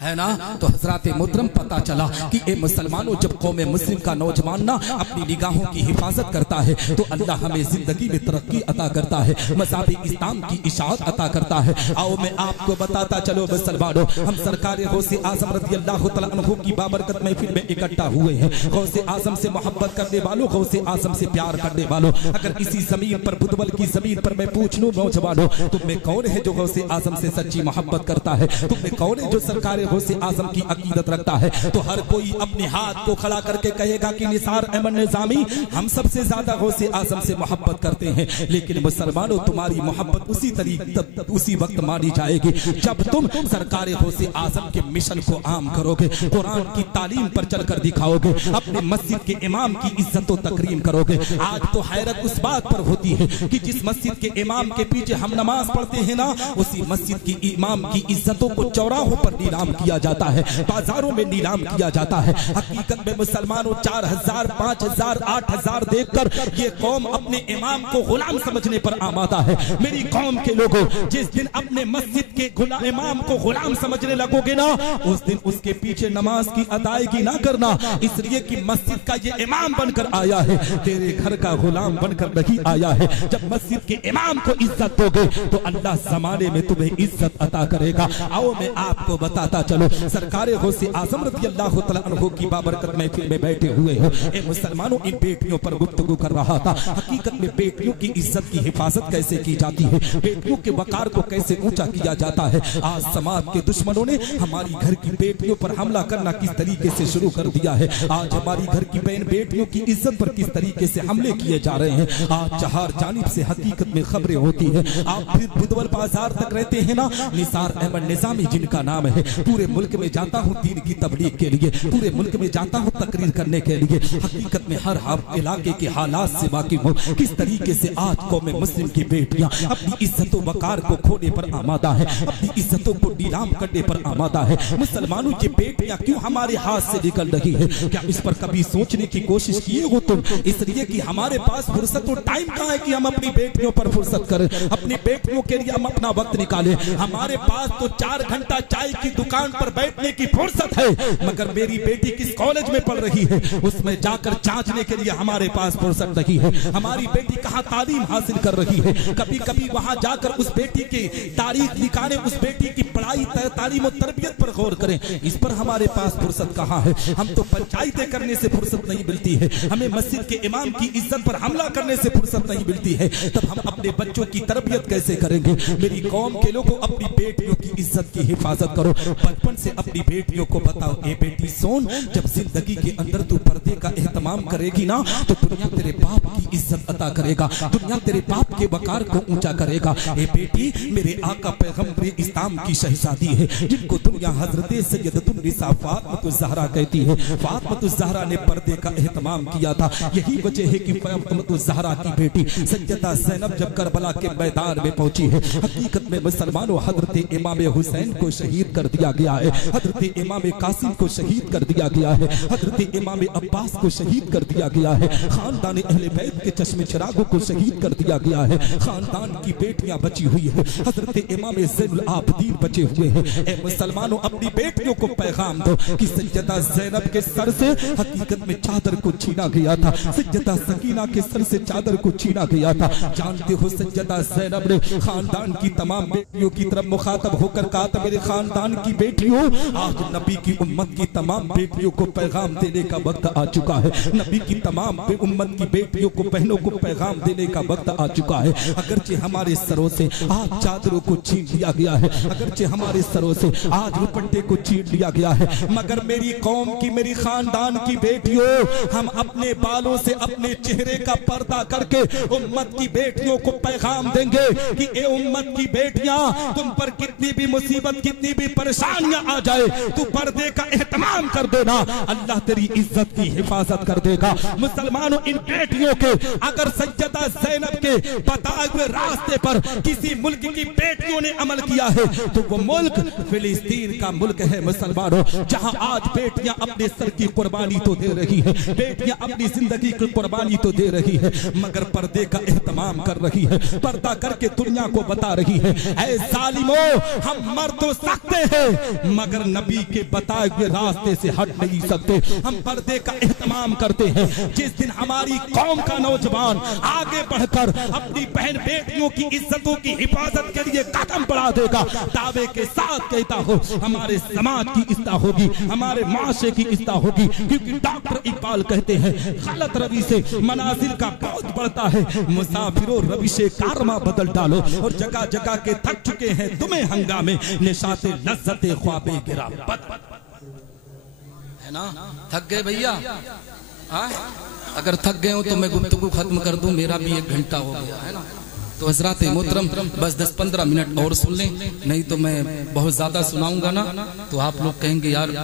है ना। तो हजरात मोहतरम, पता चला कि ए मुसलमानों, जब कौम मुस्लिम का नौजवान ना अपनी निगाहों की हिफाजत करता है, तो अल्लाह हमें जिंदगी में तरक्की अता करता है, मज़हब इस्लाम की इशाअत अता करता है। आओ मैं आपको बताता चलो मुसलमानों, हम सरकार गौसे आज़म रज़ियल्लाहु तआला अन्हु की बाबरकत महफिल में इकट्ठा हुए हैं। गौसे आज़म से मोहब्बत करने वालों, गौसे आज़म से प्यार करने वालों, अगर इसी जमीन पर, बुदवल की जमीन पर मैं पूछ लूं नौजवानों, तुम में कौन है जो गौसे आज़म से सच्ची मोहब्बत करता है? तुम में कौन है जो सरकार गौसे आज़म की अकीदत रखता है? तो हर कोई अपने हाथ को खड़ा करके कहेगा कि निसार अहमद निज़ामी, हम सबसे ज्यादा गौसे आज़म से मोहब्बत करते हैं। लेकिन मुसलमानों, तुम्हारी मोहब्बत उसी तरीके उसी वक्त मानी जाएगी जब तुम सरकार गौसे आज़म के मिशन को आम करोगे, कुरान की तालीम पर चलकर दिखाओगे, अपने मस्जिद के इमाम की इज्जत व तकरीम करोगे। आज तो हैरत उस बात पर होती है कि जिस मस्जिद के इमाम के पीछे हम नमाज पढ़ते हैं ना, उसी मस्जिद की इमाम की इज्जतों को चौराहों पर नीलाम किया जाता है, बाजारों में नीलाम किया जाता है। हकीकत में मुसलमानों, 4000, 5000, 8000 देखकर ये कौम अपने इमाम को गुलाम समझने पर आमादा है। मेरी कौम के लोगों, जिस दिन अपने मस्जिद के इमाम को गुलाम समझने लगोगे ना, उस दिन उसके पीछे नमाज की अदायगी ना करना, इसलिए कि मस्जिद का ये इमाम बनकर आया है, तेरे घर का गुलाम बनकर नहीं आया है। जब मस्जिद के इमाम को इज्जत दोगे तो अल्लाह जमाने में तुम्हें इज्जत अता करेगा। आओ मैं आपको बताता चलो सरकार गौसे आजम रज़ी अल्लाह तआला अन्हु की बाबरकत महफिल में बैठे हुए हो। ए मुसलमानों, इन बेटियों पर गुफ्तगू कर रहा था। हकीकत में बेटियों की इज्जत की हिफाजत कैसे की जाती है, बेटियों के वकार को कैसे ऊंचा किया जाता है। आज समाज के दुश्मनों ने हमारी घर की बेटियों पर हमला करना किस तरीके से शुरू कर दिया है। आज हमारी घर की बहन बेटियों की इज्जत पर किस तरीके से हमले किए जा रहे हैं। आज चार जानिब से हकीकत में खबरें होती है। आप फिर बुधवार बाजार तक रहते हैं ना, निसार अहमद निजामी जिनका नाम है, पूरे मुल्क में जाता हूँ दीन की तबलीग के लिए, पूरे मुल्क में जाता हूँ तकरीर करने के लिए। हकीकत में हर इलाके के हालात से वाकिफ हूँ, किस तरीके से आज कौम मुस्लिम की बेटियां अपनी इज्जतों वकार को खोने पर आमादा है, अपनी इज्जतों को नीलाम करने पर आमादा है। मुसलमानों की बेटियां क्यों हमारे हाथ से निकल रही है? क्या इस पर कभी सोचने की कोशिश किए हो तुम? इसलिए कि हमारे पास फुर्सत और टाइम कहाँ है कि हम अपनी बेटियों पर फुर्सत करें, अपनी बेटियों के लिए हम अपना वक्त निकालें। हमारे पास तो 4 घंटा चाय की दुकान पर बैठने की फुर्सत है, मगर मेरी बेटी किस कॉलेज में पढ़ रही है उसमें जाकर जांचने के लिए हमारे पास फुर्सत नहीं है। हमारी बेटी कहाँ तालीम हासिल कर रही है, कभी कभी वहां जाकर उस बेटी की तारीख निकालें, उस बेटी की पढ़ाई तालीम और तरबियत पर गौर करें। इस पर हमारे पास फुर्सत कहाँ है? हम तो पंचायतें करने से फुर्सत नहीं मिलती है, हमें मस्जिद के इमाम की इज्जत पर हमला करने से फुर्सत नहीं मिलती है, तब हम अपने बच्चों की तरबियत कैसे करेंगे? मेरी कौम के लोगों, अपनी बेटियों की इज्जत की हिफाजत करो। बचपन से अपनी बेटियों को बताओ, ए बेटी सोन, जब जिंदगी के अंदर तू पर्दे का एहतमाम करेगी ना, तो दुनिया तेरे बाप की इज्जत अता करेगा, दुनिया तेरे बाप के वकार को ऊंचा करेगा। ए बेटी, मेरे आका पैगंबर इस्लाम की शहजादी है, जिनको दुनिया हजरत सैयदतुन निसा फातिमा ज़हरा कहती है। फातिमा ज़हरा ने पर्दे का एहतमाम किया था। यही वजह है कि फातिमा ज़हरा की बेटी सैयदा ज़ैनब जब करबला के मैदान में पहुंची है, हकीकत में मुसलमानों हजरत इमाम हुसैन को शहीद कर दिया गया है, हजरत इमाम कासिम को शहीद कर दिया गया है, हजरत इमाम अब्बास को शहीद कर दिया गया है, खानदान अहले बैत के चश्मे चिरागों को शहीद कर दिया गया है। खानदान की बेटियां बची हुई है, हजरत इमाम ज़ैनुल आबिदीन बचे हुए हैं। ए मुसलमानों, अपनी बेटियों को पैगाम दो कि सैयदा ज़ैनब के सर से हकीकत में चादर को छीना गया था, सैयदा सकीना के सर से चादर को छीना गया था। जानते हो सैयदा ज़ैनब ने खानदान की तमाम बेटियों की तरफ मुखातब होकर कहा था, मेरे खानदान की बेटियों, आज नबी की उम्मत की तमाम बेटियों को पैगाम देने का वक्त आ चुका है। नबी की तमाम उम्मत की बेटियों को, बहनों को पैगाम देने का वक्त आ चुका है। अगरचे हमारे सरों से आज चादरों को छीन लिया गया है, अगरचे हमारे सरों से आज दुपट्टे को छीन लिया गया है, मगर मेरी कौम की, मेरी खानदान की बेटियों, हम अपने बालों से अपने चेहरे का पर्दा करके उम्मत की बेटियों को पैगाम देंगे कि ए उम्मत की बेटियां, तुम पर कितनी भी मुसीबत, कितनी भी परेशानियां आ जाए, तू पर्दे का एहतमाम कर देना, अल्लाह तेरी इज्जत की हिफाजत कर देगा। मुसलमानों, इन बेटियों के अगर सैयदा ज़ैनब के बताए हुए रास्ते पर किसी मुल्क की बेटियों ने अमल किया है तो वो मुल्क फिलिस्तीन का मुल्क है। मुसलमानों, जहां आज बेटियां अपने सर की कुर्बानी तो दे रही है, बेटियां अपनी जिंदगी की कुर्बानी तो दे रही है, मगर पर्दे का एहतमाम कर रही है, पर्दा करके दुनिया को बता रही है, ऐ जालिमों, हम मर तो सकते हैं मगर नबी के बताए हुए रास्ते से हट नहीं सकते। हम पर्दे का एहतमाम करते हैं। जिस दिन हमारी कौम का नौजवान आगे बढ़कर अपनी बहन बेटियों की इज्जतों की हिफाजत के लिए कदम बढ़ा देगा, दावे के साथ कहता हो, हमारे समाज की इस्लाह होगी, हमारे माशरे की इस्लाह होगी। क्योंकि डॉक्टर इकबाल कहते हैं, गलत रवि से मनाजिल का बहुत बढ़ता है, मुसाफिरों रवि से कारवा बदल डालो। और जगह जगह के थक चुके हैं तुम्हें हंगामे, निशाते लज्जते ख्वाबे गिरा है ना। थक गए भैया? अगर थक गए हो तो मैं गुफ्तगू खत्म कर दूं, मेरा भी 1 घंटा हो गया है ना। तो हजरात मोहतरम, बस 10-15 मिनट और सुन लें, नहीं तो मैं बहुत ज्यादा सुनाऊंगा ना, तो आप लोग कहेंगे यार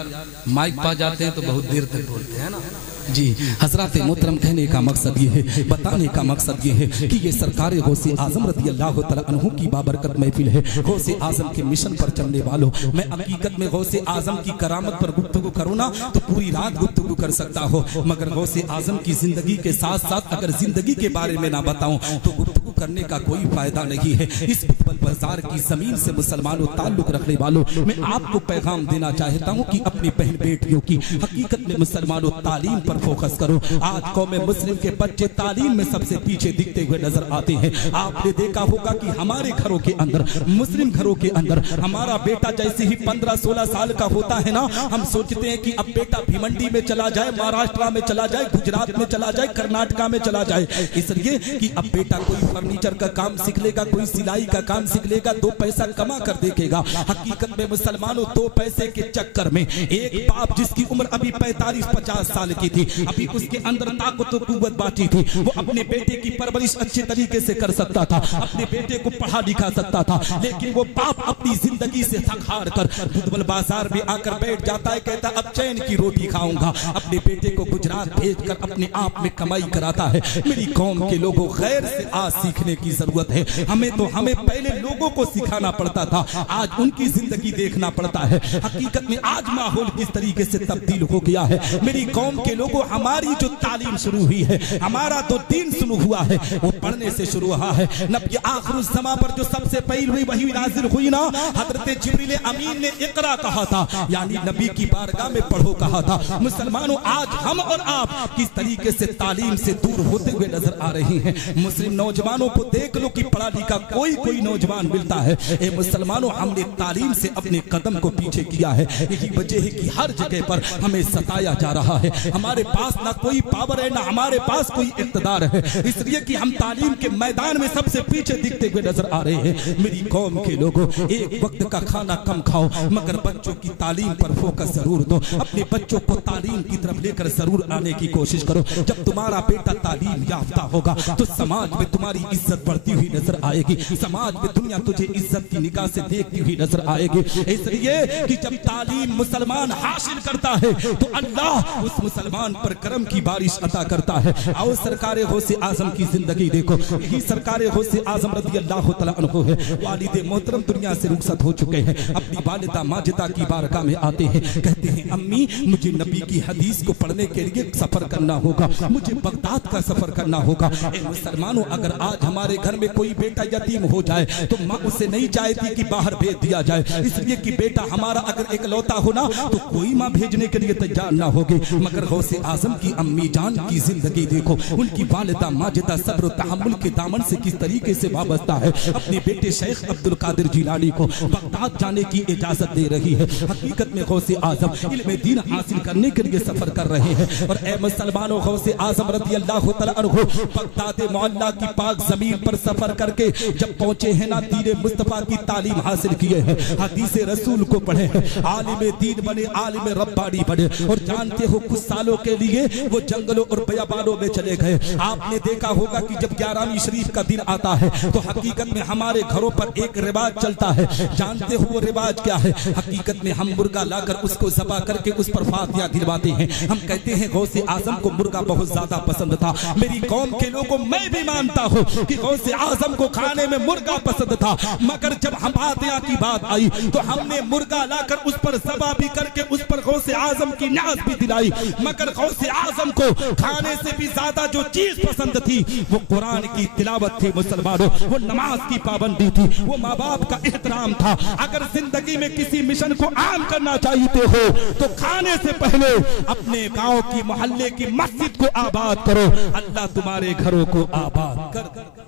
माइक पा जाते हैं तो बहुत देर तक बोलते हैं ना। जी हजरात मोहतरम, कहने का मकसद ये है, बताने का मकसद ये है कि ये सरकार गौसे आजम रज़ी अल्लाह तआला अन्हु की बाबरकत महफिल है। गौसे आजम के मिशन पर चलने वालों, मैं हकीकत में गौसे आजम की करामत पर गुफ्तगू करूँ ना तो पूरी रात गुफ्तगू कर सकता हो, मगर गौसे आजम की जिंदगी के साथ साथ अगर जिंदगी के बारे में ना बताऊं तो गुफ्तगू करने का कोई फायदा नहीं है। इस बुतबल बाजार की जमीन से मुसलमानों ताल्लुक रखने वालों, मैं आपको पैगाम देना चाहता हूँ कि अपनी बहन बेटियों की हकीकत में मुसलमानों तालीम पर फोकस करो। आज कौम मुस्लिम के बच्चे तालीम में सबसे पीछे दिखते हुए नजर आते हैं। आपने देखा होगा कि हमारे घरों के अंदर, मुस्लिम घरों के अंदर, हमारा बेटा जैसे ही 15-16 साल का होता है ना, हम सोचते हैं कि अब बेटा भिवंडी में चला जाए, महाराष्ट्र में चला जाए, गुजरात में चला जाए, कर्नाटका में चला जाए, इसलिए कि अब बेटा कोई फर्नीचर का काम सीख लेगा, कोई सिलाई का काम सीख लेगा, 2 पैसा कमा कर देखेगा। हकीकत में मुसलमानों 2 पैसे के चक्कर में एक बाप जिसकी उम्र अभी 45-50 साल की थी, अभी उसके अंदर ताकत और कुव्वत बाकी थी, वो अपने बेटे की परवरिश अच्छे तरीके से कर सकता था, अपने बेटे को पढ़ा लिखा सकता था, लेकिन वो बाप अपनी जिंदगी से थक हार कर बुतबल बाजार में आकर बैठ जाता है, कहता अब चैन की रोटी खाऊंगा, अपने बेटे को गुजरात भेजकर अपने आप में कमाई कराता है। मेरी कौम के लोगों, गैर से आज सीखने की जरूरत है। हमें पहले लोगों को सिखाना पड़ता था, आज उनकी जिंदगी देखना पड़ता है। हकीकत में आज माहौल किस तरीके से तब्दील हो गया है। मेरी कौम के लोगों, हमारी जो तालीम शुरू हुई है, हमारा तो दीन शुरू हुआ है, वो पढ़ने से शुरू हुआ है। नबी आखिरुल ज़मा पर जो सबसे पहली हुई वही नाज़िल हुई ना, हज़रत जिब्रील अमीन ने इक़रा कहा था, यानी नबी की बारगाह में पढ़ो कहा था। मुसलमानों, आज हम और आप किस तरीके से तालीम से दूर होते हुए नजर आ रही हैं। मुस्लिम नौजवानों को देख लो कि पढ़ा लिखा कोई नौजवान मिलता है, ए मुसलमानों, हमने तालीम से अपने कदम को पीछे किया है। यही वजह है कि हर जगह पर हमें सताया जा रहा है। हमारे पास ना कोई पावर है, ना हमारे पास कोई इक़्तिदार है, इसलिए कि हम तालीम के मैदान में सबसे पीछे दिखते हुए नजर आ रहे हैं। मेरी कौम के लोगों, एक वक्त का खाना कम खाओ, मगर बच्चों की तालीम पर फोकस जरूर दो। अपने बच्चों को तालीम की तरफ लेकर जरूर आने की कोशिश करो। जब तुम्हारा बेटा तालीम याफ्ता होगा तो समाज में तुम्हारी इज्जत बढ़ती हुई नजर आएगी, समाज में दुनिया तुझे इज्जत की निगाह से देखती हुई नजर आएगी। इसलिए कि जब तालीम मुसलमान हासिल करता है तो अल्लाह उस मुसलमान पर करम की बारिश अता करता है। आओ सरकारे गौसे आजम की जिंदगी देखो, यही सरकारे गौसे आजम रज़ी अल्लाह तआला अन्हु है। वालिद मोहतरम दुनिया से रुखसत हो चुके हैं, अपनी वालिदा माजिदा की बारगाह में आते हैं, कहते हैं अम्मी मुझे नबी की हदीस को पढ़ने के लिए सफर करना होगा, मुझे बगदाद का सफर करना होगा। मुसलमानों, अगर आज हमारे घर में कोई बेटा यतीम हो जाए तो माँ उसे नहीं चाहती कि बाहर भेज दिया जाए, इसलिए कि बेटा हमारा अगर इकलौता हो ना तो कोई माँ भेजने के लिए तैयार ना होगी। मगर गौसे आजम की अम्मी जान की जिंदगी देखो, उनकी वालिदा माजिदा सब्र तहम्मुल के दामन से किस तरीके से वाबस्ता है। अपने बेटे शेख अब्दुल कादिर जिलानी को बगदाद जाने की इजाजत दे रही है। हकीकत में गौसे आजम इल्म दीन हासिल करने के लिए सफर कर रहे हैं। और ए मुसलमानों, गौसे आजम रज़ी अल्लाह तआला अन्हु बगदाद मोहल्ला की पाक जमीन पर सफर करके जब पहुंचे हैं ना, दीन मुस्तफा की तालीम हासिल किए हैं, हदीस रसूल को पढ़े हैं, आलिम दीन बने, आलिम रब्बानी बने। और जानते हो कुछ सालों के लिए वो जंगलों और बयाबानों में चले गए। आपने देखा होगा कि जब 11वीं शरीफ का दिन आता है तो हकीकत में हमारे घरों पर एक रिवाज चलता है। जानते हो वो रिवाज क्या है? हकीकत में हम मुर्गा लाकर उसको ज़बा करके उस पर फातिहा दिलवाते हैं। हम कहते हैं गौसे आजम को मुर्गा बहुत ज्यादा पसंद था। मेरी कौम के लोगों, मैं भी मानता हूँ कि गौसे आजम को खाने में मुर्गा पसंद था, मगर जब हम फातिहा की बात आई तो हमने मुर्गा लाकर उस पर ज़बा भी करके उस पर गौसे आजम की न्याज भी दिलाई। मगर गौसे आजम को खाने से भी ज्यादा जो चीज पसंद थी वो कुरान की तिलावत थी। मुसलमानों, वो नमाज की पाबंदी थी, वो माँ बाप का एहतराम था। अगर जिंदगी में किसी मिशन को आम करना चाहते हो तो खाने से पहले अपने गांव की, मोहल्ले की मस्जिद को आबाद करो, अल्लाह तुम्हारे घरों को आबाद कर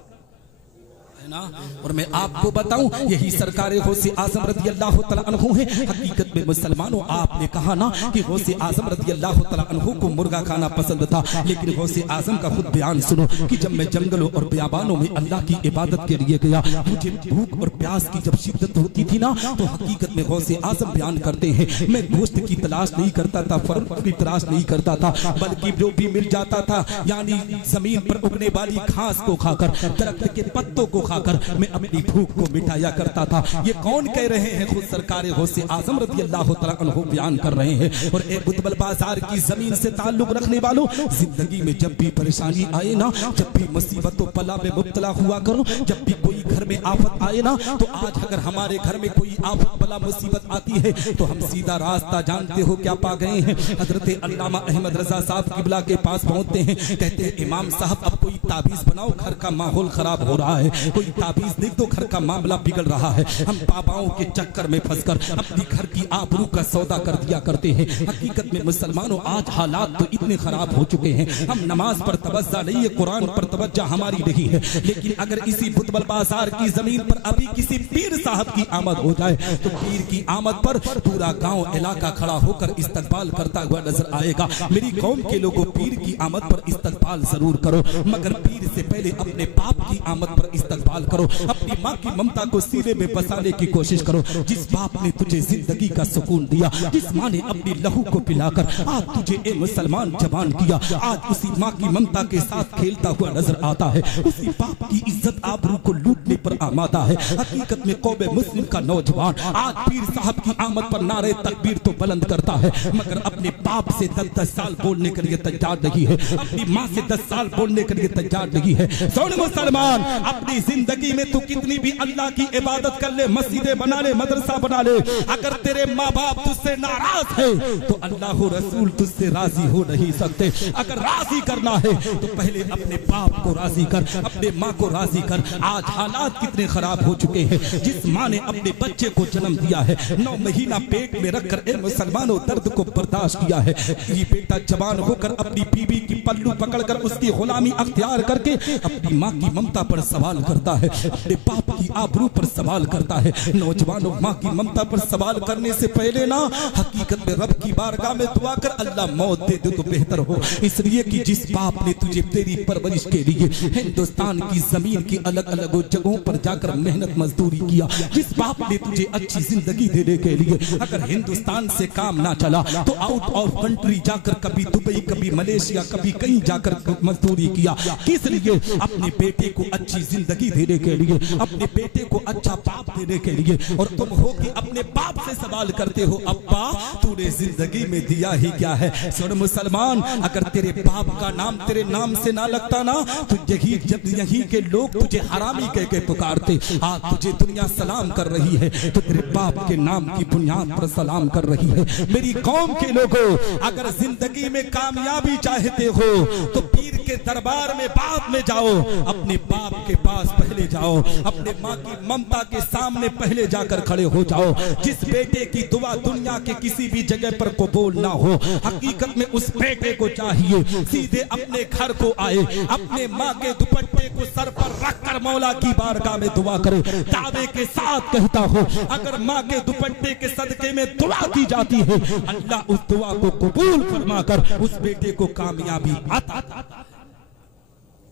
ना। और मैं आपको बताऊं, यही सरकारे गौसे आजम रज़ी अल्लाह तआला अन्हु है। हकीकत में मुसलमानों, आपने कहा ना कि गौसे आजम रज़ी अल्लाह तआला अन्हु को मुर्गा खाना पसंद था, लेकिन गौसे आजम का खुद बयान सुनो कि जब मैं जंगलों और बियाबानों में अल्लाह की इबादत के लिए गया, मुझे भूख और प्यास की जब शिद्दत होती थी ना, तो हकीकत में गौसे आजम बयान करते हैं, मैं गोश्त की तलाश नहीं करता था, फर्क की तलाश नहीं करता था, बल्कि जो भी मिल जाता था, यानी जमीन पर उगने वाली घास को खाकर, दरख्त के पत्तों को खाकर मैं अपनी भूख को मिटाया करता था। ये कौन कह रहे हैं? खुद सरकार गौसे आजम रज़ी अल्लाह तआला अन्हु बयान कर रहे हैं। और ए बुतबल बाजार की जमीन से ताल्लुक रखने वालों, जिंदगी में जब भी परेशानी आए ना, जब भी मुसीबतों बला में मुब्तला हुआ करो, जब भी कोई घर में आफत आए ना, तो आज अगर हमारे घर में कोई आफत बला मुसीबत आती है तो हम सीधा रास्ता जानते हो क्या पा गए हैं? हजरत अल्लामा अहमद रजा साहब किबला के पास पहुंचते हैं, कहते हैं इमाम साहब अब कोई ताबीज बनाओ, घर का माहौल खराब हो रहा है, कोई ताबीज लिख दो, घर का मामला बिगड़ रहा है। हम बाबाओं के चक्कर में फंसकर अपनी घर की आबरू का सौदा कर दिया करते हैं। हकीकत में मुसलमानों आज हालात तो इतने खराब हो चुके हैं, हम नमाज पर तवज्जो नहीं है, कुरान पर तवज्जो हमारी नहीं है। लेकिन अगर इसी बुतबल बाजार की जमीन पर अभी किसी पीर साहब की आमद हो जाए तो पीर की आमद पर पूरा गांव इलाका खड़ा होकर इस्तकबाल करता हुआ नजर आएगा। मेरी कौम के लोगों, पीर की आमद पर इस्तकबाल जरूर करो, मगर पीर से पहले अपने बाप की आमद पर इस्तकबाल करो। अपनी माँ की ममता को सीने में बसाने की कोशिश करो। जिस बाप ने तुझे जिंदगी का सुकून दिया, जिस माँ ने अपनी लहू को पिलाकर आज तुझे ए मुसलमान जवान किया, आज उसी माँ की ममता के साथ खेलता हुआ नजर आता है। उसी बाप की इज्जत आबरू को लूटने पर आमादा है। हकीकत में कौमे मुस्लिम का नौजवान आज पीर साहब की आमद पर नारे तकबीर तो बुलंद करता है, मगर अपने बाप से 10-10 साल बोलने के लिए तैयार नहीं है, अपनी माँ से 10 साल बोलने के लिए तैयार नहीं है। सुन मुसलमान, अपनी जिंदगी में तू कितनी भी अल्लाह की इबादत कर ले, मस्जिदें बना ले, मदरसा बना ले, अगर तेरे माँ बाप तुझसे नाराज है तो अल्लाह रसूल तुझसे राजी हो नहीं सकते। अगर राजी करना है तो पहले अपने बाप को राजी कर, अपने माँ को राजी कर। आज हालात कितने खराब हो चुके हैं। जिस माँ ने अपने बच्चे को जन्म दिया है, 9 महीना पेट में रखकर ए मुसलमानों दर्द को बर्दाश्त किया है, ये बेटा जवान होकर अपनी बीवी की पल्लू पकड़कर उसकी गुलामी अख्तियार करके अपनी माँ की ममता पर सवाल करता है, अपने बाप की आबरू पर सवाल करता है। नौजवानों, माँ की ममता पर सवाल करने से पहले ना हकीकत में रब की बारगाह में दुआ कर, अल्लाह मौत दे दे तो बेहतर हो। इसलिए कि जिस बाप ने तुझे तेरी परवरिश के लिए हिंदुस्तान की जमीन की अलग अलग जगहों पर जाकर मेहनत मजदूरी किया, जिस बाप ने तुझे अच्छी जिंदगी देने के लिए अगर हिंदुस्तान से काम ना चला तो आउट ऑफ कंट्री जाकर कभी दुबई, कभी मलेशिया, कभी कहीं जाकर मजदूरी किया। किस लिए? अपने बेटे को अच्छी जिंदगी देने के लिए, अपने बेटे को अच्छा बाप देने के लिए। और तुम हो कि अपने बाप से सवाल करते हो, अब्बा तूने जिंदगी में दिया ही क्या है? सुन मुसलमान, अगर तेरे बाप का नाम तेरे नाम से ना लगता ना तो यही के लोग तुझे हरामी कह के पुकारते। आज तुझे दुनिया सलाम कर रही है तो तेरे बाप के नाम की बुनियाद पर सलाम कर रही है। मेरी कौम के लोगों, अगर जिंदगी में कामयाबी चाहते हो तो पीर के दरबार में बाद में जाओ, अपने बाप के पास पहले जाओ, अपने माँ की ममता के सामने पहले जाकर खड़े हो जाओ। जिस बेटे की दुआ दुनिया के किसी भी जगह पर कबूल ना हो, हकीकत में उस बेटे को चाहिए सीधे अपने घर को आए, अपने माँ के दुपट्टे को सर पर रखकर मौला की बारगाह में दुआ करे। दावे के साथ कहता हो, अगर माँ के दुपट्टे के सदके में दुआ की जाती है, अल्लाह उस दुआ को कबूल फरमाकर उस बेटे को कामयाबी आता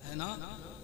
है ना।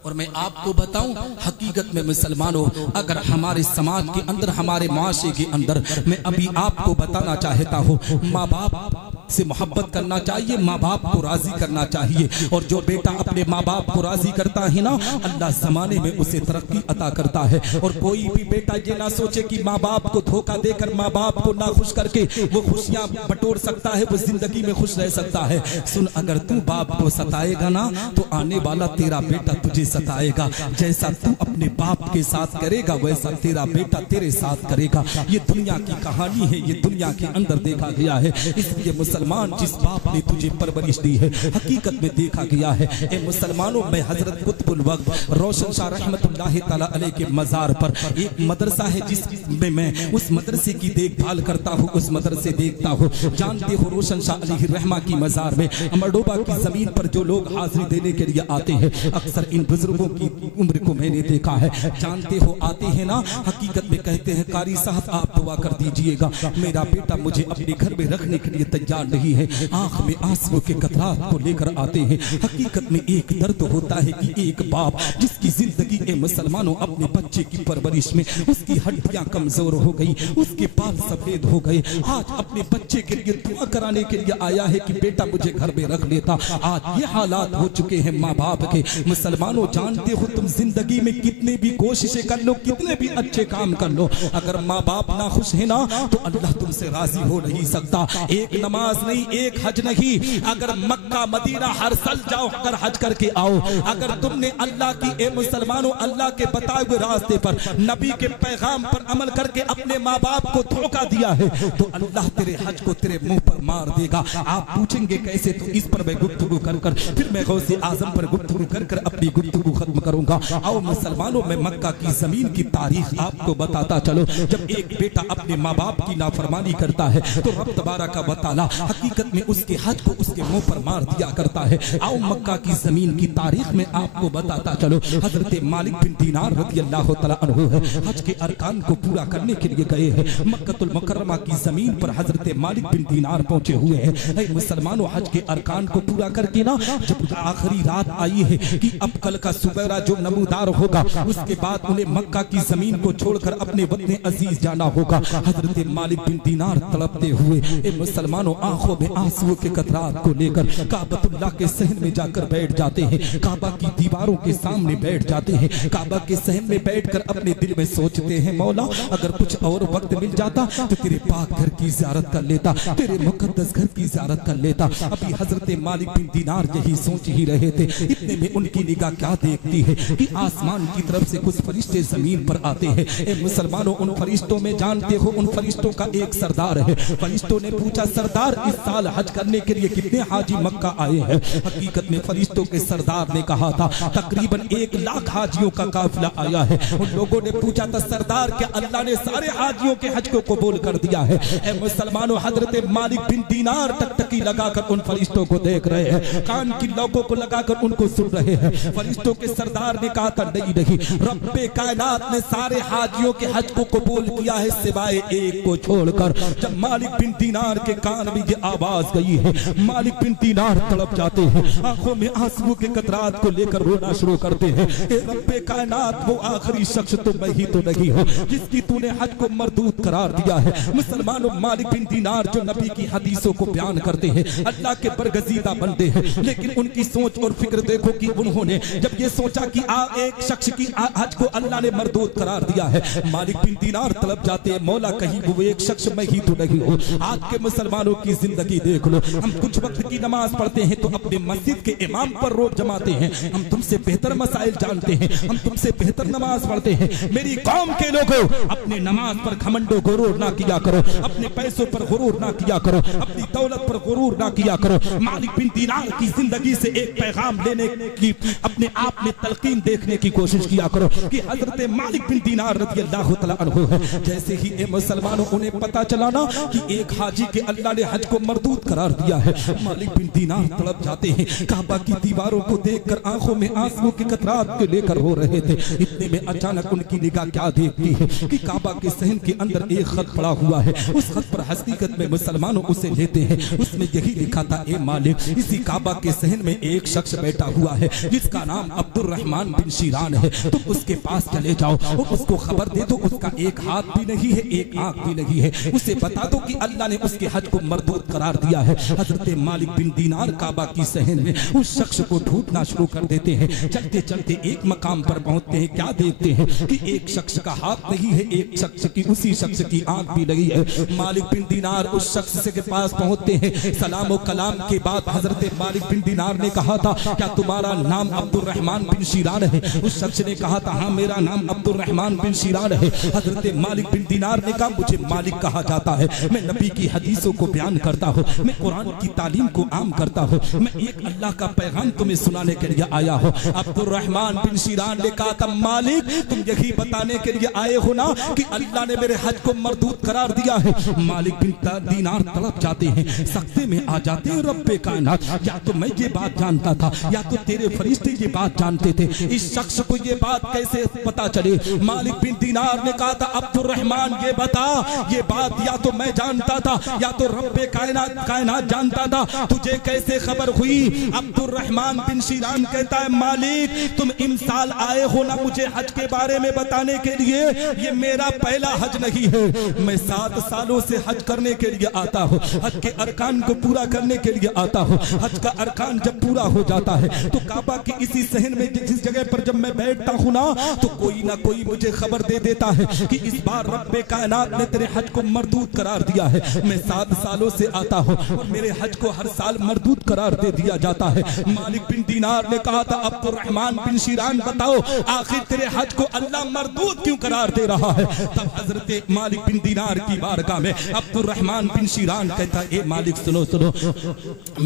और मैं आपको बताऊं, हकीकत में मुसलमानों, अगर हमारे समाज के अंदर, हमारे माशरे के अंदर, मैं अभी आपको बताना चाहता हूं, माँ बाप से मोहब्बत करना चाहिए, माँ बाप को राजी करना चाहिए। और जो बेटा अपने माँ बाप को राजी करता है ना, अल्लाह जमाने में उसे तरक्की अता करता है। और कोई भी बेटा ये ना सोचे कि माँ बाप को धोखा देकर, माँ बाप को ना खुश करके वो खुशियां बटोर सकता है, वो जिंदगी में खुश रह सकता है। सुन, अगर तू बाप को सताएगा ना तो आने वाला तेरा बेटा तुझे सताएगा। जैसा तू अपने बाप के साथ करेगा वैसा तेरा बेटा तेरे साथ करेगा। ये दुनिया की कहानी है, ये दुनिया के अंदर देखा गया है। इसलिए मुसलमान, जिस बाप ने तुझे परवरिश दी है, हकीकत में देखा गया है। ए मुसलमानों, मैं हजरत कुतुबुल वक्त रोशन शाह रहमतुल्लाह तआला अलैह के मजार पर एक मदरसा है जिसमें मैं उस मदरसे की देखभाल करता हूँ, उस मदरसे देखता हूँ। जानते हो, रोशन शाह अलैहि रहमा की मजार में अमरडोबा की जमीन पर जो लोग हाजिरी देने के लिए आते हैं, अक्सर इन बुजुर्गों की उम्र को मैंने देखा है। जानते हो, आते हैं ना, हकीकत में कहते हैं, कारी साहब आप दुआ कर दीजिएगा, मेरा बेटा मुझे अपने घर में रखने के लिए तैयार जान रही है, आंख में आंसू के कतरात को लेकर आते हैं। हकीकत में एक दर्द होता है कि एक बाप जिसकी जिंदगी ए मुसलमानों अपने बच्चे की परवरिश में उसकी हड्डियां कमजोर हो गई, उसके बाल सफेद हो गए, आज अपने बच्चे के लिए दुआ कराने के लिए आया है कि बेटा मुझे घर में रख लेता। आज ये हालात हो चुके हैं माँ बाप के। मुसलमानों जानते हो तुम जिंदगी में कितने भी कोशिशें कर लो, कितने भी अच्छे काम कर लो, अगर माँ बाप ना खुश है ना तो अल्लाह तुमसे राजी हो नहीं सकता। एक नमाज नहीं, एक हज नहीं, अगर मक्का मदीना हर साल जाओ, अगर हज करके आओ, अगर तुमने अल्लाह की ए मुसलमानों अल्लाह के बताए हुए रास्ते पर नबी के पैगाम पर अमल करके अपने माँ बाप को धोखा दिया है तो अल्लाह तेरे हज को तेरे मुंह पर मार देगा। आप पूछेंगे कैसे, तो इस पर मैं गुफ्तगू कर फिर मैं गौसे आजम पर गुफ्तगू कर अपनी गुफ्तगू खत्म करूंगा। आओ मुसलमानों, मैं मक्का की जमीन की तारीख आपको बताता चलो। जब एक बेटा अपने माँ बाप की नाफरमानी करता है तो रब तबारक व तआला हकीकत में उसके हज को उसके मुंह पर मार दिया करता है। आओ मक्का की जमीन की तारीख में आपको बताता चलो। हजरत मालिक बिन दीनार रज़ियल्लाहु तआला अन्हु हज के अरकान को पूरा करने के लिए गए हैं। मक्कतुल मुकर्रमा की जमीन पर हजरत मालिक बिन दीनार पहुंचे हुए हैं। मुसलमानों हज के अरकान को पूरा करके ना जब आखिरी रात आई है कि अब कल का सुबेरा जो नमूदार होगा उसके बाद उन्हें मक्का की जमीन को छोड़कर अपने वतन अजीज जाना होगा। हजरत मालिक बिन दीनार तड़पते हुए मुसलमानों आंखों में आंसुओं के कतरात को लेकर काबतुल्लाह के सहन में जाकर बैठ जाते हैं, काबा की दीवारों के सामने बैठ जाते हैं, काबा के सहन में बैठकर अपने दिल में सोचते हैं मौला अगर कुछ और वक्त मिल जाता तो तेरे पाक घर की ज़ियारत कर लेता, तेरे मुकद्दस घर की ज़ियारत कर लेता। अभी हजरत मालिक बिन दीनार यही सोच ही रहे थे, इतने में उनकी निगाह क्या देखती है कि आसमान की तरफ से कुछ फरिश्ते जमीन पर आते हैं। ए मुसलमानों, उन फरिश्तों में जानते हो उन फरिश्तों का एक सरदार है। फरिश्तों ने पूछा सरदार इस साल हज करने के लिए कितने हाजी मक्का आए हैं? हकीकत में फरिश्तों के सरदार ने कहा था तकरीबन 1 लाख हाजियों का काफिला आया है। उन लोगों ने पूछा था सरदार क्या अल्लाह ने सारे हाजियों के हज को कबूल कर दिया है? ए मुसलमानों, हजरत मालिक बिन दीनार टकटकी लगाकर उन फरिश्तों को देख रहे हैं, कान की लोगों को लगाकर उनको सुन रहे हैं। फरिश्तों के सरदार ने कहा था नहीं, रब्बे कायनात ने सारे हाजियों के हज को कबूल किया है सिवाय एक को छोड़कर। जब मालिक बिन दीनार के कान में ये आवाज गई है, मालिक बिन दीनार तड़प जाते हैं, आंखों में आंसू के कतरात को लेकर रोना शुरू करते हैं। रब्बे कायनात, वो आखिरी शख्स तो मैं ही तो नहीं हूँ जिसकी तूने हज को मरदूद करार दिया है। मुसलमानों, मालिक बिन दीनार जो नबी की हदीसों को बयान करते हैं, अल्लाह के बरगजीदा बंदे हैं, लेकिन उनकी सोच और फिक्र देखो कि उन्होंने जब ये सोचा कि एक शख्स की हज को अल्लाह ने मरदूद करार दिया है, मालिक बिन दीनार तलब जाते हैं मौला कहीं वो एक शख्स मैं ही तो नहीं हूँ। आज के मुसलमानों की जिंदगी देख लो, हम कुछ वक्त की नमाज पढ़ते हैं तो अपने मस्जिद के इमाम पर रोब जमाते हैं, हम तुमसे बेहतर मसाइल जानते हैं, हम तुमसे बेहतर नमाज पढ़ते हैं। मेरी कौम के लोगों, अपने नमाज पर घमंडो गुरूर ना किया करो, अपने पैसों पर गुरूर ना किया करो, अपनी दौलत पर गुरूर ना किया करो। मालिक बिन दीनार की जिंदगी से एक पैगाम लेने की अपने आप में तलकीन देखने की कोशिश किया करो कि हजरत मालिक बिन दीनार रज़ियल्लाहु तआला अन्हु है। जैसे ही ए मुसलमानों उन्हें पता चला ना कि एक हाजी के अल्लाह ने हज को मरदूद करार दिया है, मालिक बिन दीनार तड़प जाते हैं, काबा की दीवारों को देखकर आंखों में आंसू के कतरात के लेकर हो रहे थे। इतने में अचानक उनकी निगाह क्या देखती है कि काबा के सहन के अंदर एक खत पड़ा हुआ है। उस खत पर हकीकत में मुसलमानों उसे लेते हैं, उसमें यही लिखा था ए मालिक, इसी काबा के सहन में एक शख्स बैठा हुआ है जिसका नाम अब्दुर रहमान बिन शीरान है, तुम उसके पास चले जाओ और उसको खबर दे दो उसका एक हाथ भी नहीं है, एक आंख भी नहीं है, उसे बता दो कि अल्लाह ने उसके हज को मरदूद करार दिया है। हजरत मालिक बिन दीनार काबा की सहन में उस शख्स को ढूंढना शुरू कर देते हैं। चलते चलते एक मकाम पर पहुंचते हैं, क्या देखते हैं कि एक शख्स का हाथ नहीं है, एक शख्स की उसी शख्स की आंख भी नहीं है। मालिक बिन दीनार उस शख्स के पास पहुंचते हैं। सलाम और कलाम के बाद हजरत मालिक बिन दीनार ने कहा था क्या तुम्हारा नाम अब्दुर रहमान बिन शीरान है? उस शख्स ने कहा था हाँ मेरा नाम अब्दुर रहमान बिन शीरान है। हजरत मालिक बिन दीनार ने कहा मुझे मालिक कहा जाता है, मैं नबी की हदीसों को बयान करता हूँ, मैं कुरान की तालीम को आम करता हूँ, मैं एक अल्लाह का पैगाम तुम्हें सुनाने के लिए आया हूँ। अब्दुर रहमान बिन शीरान ने कहा था मालिक तुम यही बताने के लिए आए हो ना कि अल्लाह ने मेरे हज को मरदूद करार दिया है। मालिक बिन दीनार तड़प जाते हैं, सख्ते में आ जाते हैं। रब्बे कायनात, या तो मैं ये बात जानता था या तो तेरे फरिश्ते ये बात जानते थे, इस शख्स को ये बात कैसे पता चले? मालिक बिन दीनार ने कहा था अब्दुर रहमान ये बता, ये बात या तो मैं जानता था या तो रब्बे कायनात जानता था, तुझे कैसे खबर हुई? अब्दुर्रहमान बिन शीरान कहता है मालिक तुम इमसाल आए हो ना मुझे हज के बारे में बताने के लिए, ये मेरा पहला हज नहीं है, मैं 7 सालों से हज करने के लिए आता हूँ, हज के अरकान को पूरा करने के लिए आता हूँ। हज का अरकान जब पूरा हो जाता है तो काबा की इसी सहन में जिस जगह पर जब मैं बैठता हूँ ना तो कोई ना कोई मुझे खबर दे देता है कि इस बार रब्बे कायनात ने तेरे हज को मरदूद करार दिया है। मैं 7 सालों से आता हूँ और मेरे हज को हर साल मरदूद करार दे दिया जाता है। मालिक बिन दीनार ने कहा था अब्दुर्रहमान बिन शीरान बताओ आखिर तेरे हज को अल्लाह मरदूद क्यों करार दे रहा है? तब हजरत मालिक बिन दीनार की बारगाह में अब्दुर्रहमान बिन शीरान कहता है ए मालिक सुनो सुनो,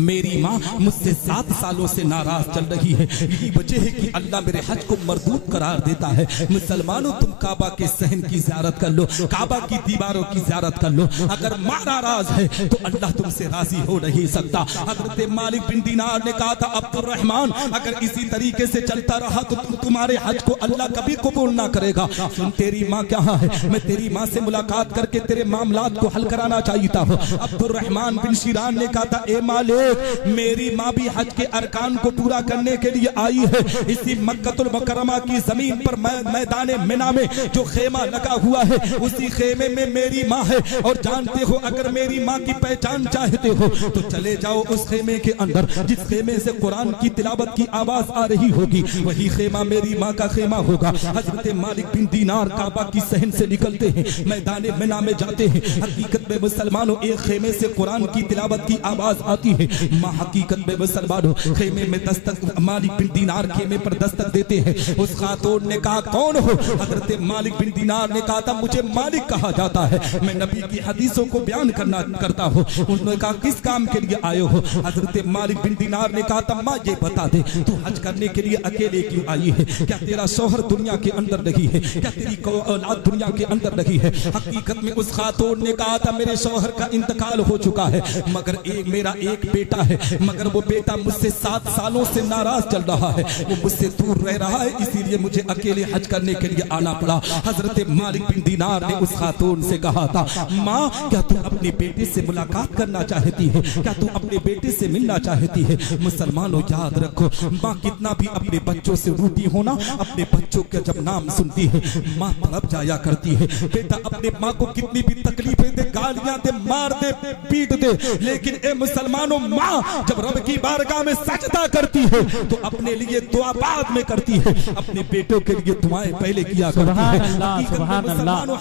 मेरी माँ मुझसे 7 सालों से नाराज चल रही है, यही वजह है कि अल्लाह मेरे हज को मरदूद करार देता है। मुसलमानों तुम काबा के सहन की ज़ियारत कर लो, काबा की दीवारों की ज़ियारत कर लो, अगर माँ नाराज है तो अल्लाह तुमसे राजी हो नहीं सकता। हजरत मालिक बिन दीनार ने कहा था अब्दुर्रहमान अगर इसी तरीके से चलता रहा तो तुम्हारे हज को अल्लाह कभी कबूल ना करेगा। सुन तेरी माँ कहाँ है, मैं तेरी माँ से मुलाकात करके तेरे मामलात को हल कराना चाहता हूँ। अब्दुर्रहमान बिन शीरान ने कहा था ए मालिक मेरी माँ भी हज के अरकान को पूरा करने के लिए आई है, इसी मक्कतुल मुकर्रमा की जमीन पर मैदान मिना में जो खेमा लगा हुआ है उसी खेमे में मेरी माँ है। और जानते हो अगर मेरी माँ की पहचान चाहते हो तो चले जाओ उस खेमे के अंदर जिस खेमे से कुरान की तिलावत की आवाज आ रही होगी, वही खेमा मेरी माँ का खेमा होगा। हजरत मालिक बिन दीनार काबा की सहन से निकलते हैं, मैदान मिना में जाते हैं। हकीकत में मुसलमानों एक खेमे से कुरान की तिलावत की आवाज आती है, माँ हकीकत में मुसलमानों खेमे में दस्तक मालिक बिन दीनार खेमे पर दस्तक देते हैं। उस खातून ने कहा कौन हो? हजरत मालिक बिन दीनार ने कहा था मुझे मालिक कहा जाता है, मैं नबी की हदीसों को बयान करता हूँ। उन्होंने कहा किस काम के लिए आए हो? हजरत मालिक बिन दीनार ने कहा था माँ ये बता दे तू हज करने के लिए अकेले क्यों आई है? क्या तेरा शौहर दुनिया के अंदर नहीं है? क्या तेरी औलाद दुनिया के अंदर नहीं है? हकीकत में उस खातून ने कहा था मेरे शौहर का इंतकाल हो चुका है मगर मेरा एक बेटा है, मगर वो बेटा मुझसे 7 सालों से नाराज चल रहा है, वो मुझसे दूर रह रहा है, इसीलिए मुझे अकेले हज करने के लिए आना पड़ा। हजरत मालिक बिन दीनार ने उस खातून से कहा था माँ क्या तू अपने बेटे से मुलाकात करना चाहती है? क्या तू अपने बेटे से मिलना चाहती है? मुसलमानों याद रखो माँ कितना भी अपने बच्चों से रूठी हो ना, अपने बच्चों का जब नाम सुनती है माँ तड़प जाया करती है। बेटा अपने माँ को कितनी भी तकलीफें दे, गालियां दे, मार दे, पीट दे, लेकिन ए मुसलमानों माँ जब रब की बारगाह में सजदा करती है तो अपने लिए दुआ बाद में करती है, अपने बेटों के लिए दुआएं पहले किया करती है।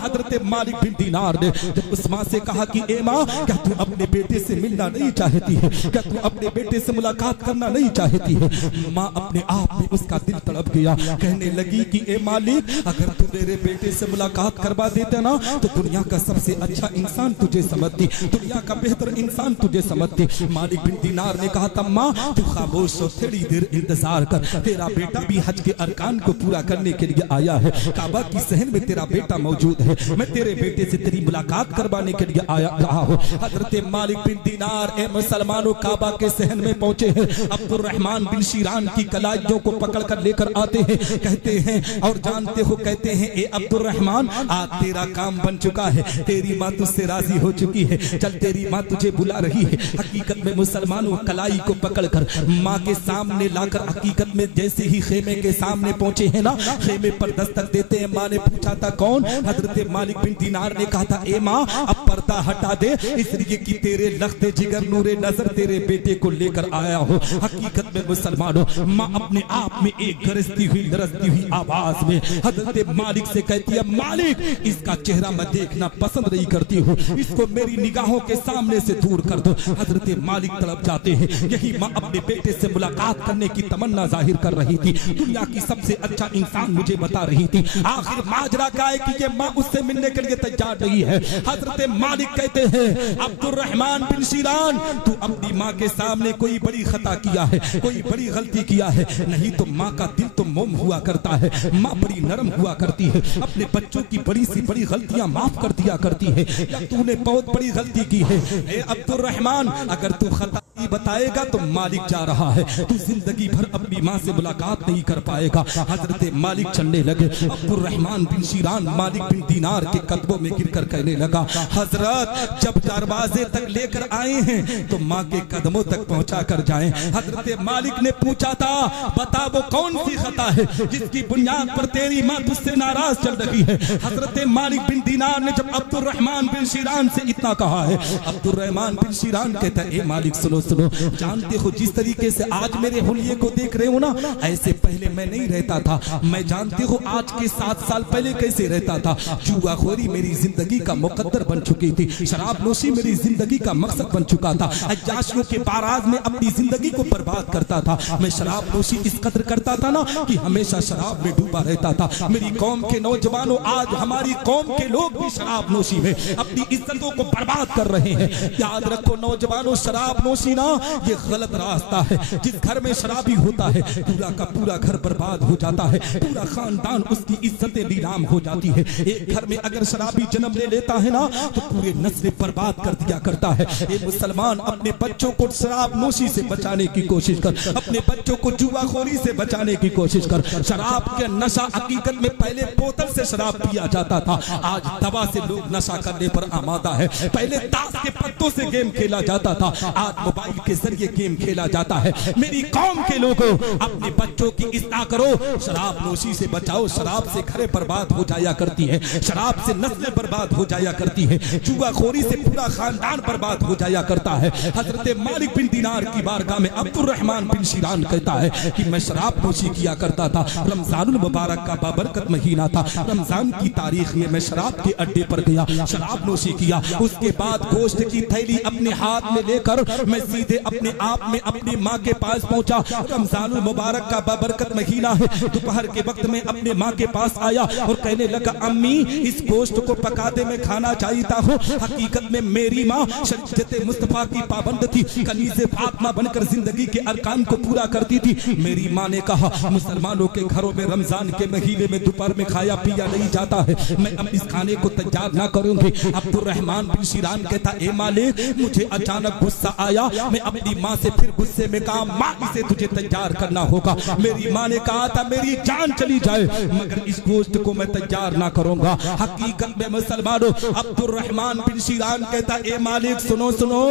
हजरत मालिक बिन दीनार ने जब उस माँ से कहा कि ए माँ क्या तू अपने बेटे से मिलना नहीं चाहती है? क्या तू अपने बेटे से मुलाकात करना नहीं चाहती है? माँ अपने आप में उसका दिल तड़प गया, कहने लगी कि ए मालिक अगर तू मेरे बेटे से मुलाकात करवा देते ना तो दुनिया का सबसे अच्छा इंसान तुझे समझती, दुनिया का बेहतर इंसान तुझे समझती। मालिक बिन दीनार ने कहा था माँ तू खामोश हो, थोड़ी देर इंतजार कर, तेरा बेटा भी हज के अरकान को पूरा करने के लिए आया है, काबा की सहन में तेरा बेटा मौजूद है, मैं तेरे बेटे से तेरी मुलाकात करवाने के लिए आया रहा हूँ। हजरत मालिक बिन दीनार ए मुसलमानों काबा के सहन में पहुंचे हैं, अब्दुर्रहमान बिन शीरान की कलाइयों को पकड़ कर लेकर आते हैं, कहते हैं और जानते हो कहते हैं ए अब्दुर्रहमान आज तेरा काम बन चुका है, तेरी माँ तुझसे राजी हो चुकी है, चल तेरी माँ तुझे बुला रही है। हकीकत में मुसलमानों कलाई को पकड़कर माँ के सामने लाकर हकीकत में जैसे ही खेमे के सामने पहुंचे हैं ना, खेमे पर दस्तक देते हैं। माँ ने पूछा था कौन? हजरत मालिक बिन दीनार ने कहा था ए माँ अब पर्दा हटा दे, इसलिए कि तेरे लख्ते जिगर नूरे नजर तेरे बेटे को लेकर आया हो। हकीकत में मुसलमानों माँ अपने आप में एक गरजती हुई लरजती हुई आवाज में हजरत मालिक से कहती है मालिक इसका चेहरा मैं देखना पसंद नहीं करती हूँ, इसको मेरी निगाहों के सामने से दूर कर दो। हजरत मालिक तड़प जाते हैं, यही माँ अपने बेटे से मुलाकात करने की तमन्ना जाहिर कर रही थी, दुनिया की सबसे अच्छा इंसान मुझे बता रही थी, आखिर माजरा क्या है कि ये माँ उससे मिलने के लिए तैयार नहीं है। हजरत मालिक कहते हैं अब्दुर्रहमान बिन शीरान तू अपनी माँ के सामने कोई बड़ी खता किया है, कोई बड़ी गलती किया है, नहीं तो माँ का दिल तो मोम हुआ करता है, माँ बड़ी नरम हुआ करती है, अपने बच्चों की बड़ी सी बड़ी गलतियां माफ कर दिया करती है, या तूने बहुत बड़ी गलती की है। ए अब्दुर्रहमान अगर तू खता आदमी बताएगा तो मालिक जा रहा है, तू जिंदगी भर अपनी माँ से मुलाकात नहीं कर पाएगा। हजरत मालिक चलने लगे। अब्दुर रहमान बिन शीरान मालिक बिन दीनार के कदमों में गिरकर कहने लगा, हजरत जब दरवाजे तक लेकर आए हैं तो माँ के कदमों तक पहुंचा कर जाएं। हजरत मालिक ने पूछा था, बता वो कौन सी खता है जिसकी बुनियाद पर तेरी माँ तुझसे नाराज चल रही है। हजरत मालिक बिन दीनार ने जब अब्दुर रहमान बिन शीरान से इतना कहा है, अब्दुर रहमान बिन शीरान कहता है, ए मालिक सुनो सुनो, जानते हो जिस तरीके से आज मेरे हुलिये को देख रहे हो ना, ऐसे पहले मैं नहीं रहता था। मैं जानते हो आज के 7 साल पहले कैसे रहता था। जुआखोरी मेरी जिंदगी का मुकद्दर बन चुकी थी, शराब नोशी मेरी जिंदगी का मकसद बन चुका था। अय्याशियों के बाराज में अपनी जिंदगी को बर्बाद करता था। मैं शराब नोशी इस कदर करता था ना कि हमेशा शराब में डूबा रहता था। मेरी कौम के नौजवानों, आज हमारी कौम के लोग भी शराब नोशी में अपनी इज्जतों को बर्बाद कर रहे हैं। याद रखो नौजवानों, शराब नोशी ना ये गलत रास्ता है। जिस घर में शराबी होता है पूरा का पूरा घर बर्बाद हो जाता है, पूरा खानदान उसकी इज्जतें नीलाम हो जाती है। एक घर में अगर शराबी जन्म ले लेता है ना तो पूरे नस्ल बर्बाद कर दिया करता है। ये मुसलमान अपने बच्चों को शराब नोशी से बचाने की कोशिश कर, अपने बच्चों को जुआखोरी से बचाने की कोशिश कर। शराब के नशा हकीकत में पहले बोतल से शराब पिया जाता था, आज दवा से लोग नशा करने पर आमादा है। पहले ताश के पत्तों से गेम खेला जाता था, आज मोबाइल के जरिए गेम खेला जाता है। मेरी कौम के लोगों, अपने बच्चों की इस्लाह करो, शराब नोशी से बचाओ। शराब से घरें बर्बाद हो जाया करती है, शराब से नस्लें बर्बाद हो जाया करती है, जुआखोरी से पूरा खानदान बर्बाद हो जाया करता है। हजरत मालिक बिन दीनार की बारगाह में अब्दुर रहमान बिन शीरान कहता है कि मैं शराब नोशी किया करता था। रमजानुल मुबारक का बाबरकत महीना था। रमजान की तारीख में मैं शराब के अड्डे पर गया, शराब नोशी किया। उसके बाद गोश्त की थैली अपने हाथ में लेकर मैं सीधे अपने आप में अपनी माँ के पास पहुंचा। रमजानुल मुबारक का बाबरकत महीना है। दोपहर के वक्त में अपने माँ के पास आया और कहने लगा, अम्मी इस गोश्त को पका दे, मैं खाना चाहता हूँ। हकीकत में मेरी माँ शरीयत मुस्तफा की पाबंद थी, कनीज़े फातिमा बनकर जिंदगी के अरकान को पूरा करती थी। मेरी माँ ने कहा, मुसलमानों के घरों में रमजान के महीने में दोपहर में खाया पिया नहीं जाता है, मैं अब इस खाने को तैयार ना करूंगी। अब्दुर रहमान बिन शीरान कहता, ए मालिक मुझे अचानक गुस्सा आया। मैं अपनी माँ से फिर गुस्से में कहा, माँ इसे तुझे तैयार करना होगा। मेरी माँ ने कहा था मेरी जान चली जाए मगर इस गोश्त को मैं तैयार ना करूंगा। हकीकत में मुसलमानों, अब्दुर रहमान बिन शीरान कहता, ए मालिक सुनो सुनो।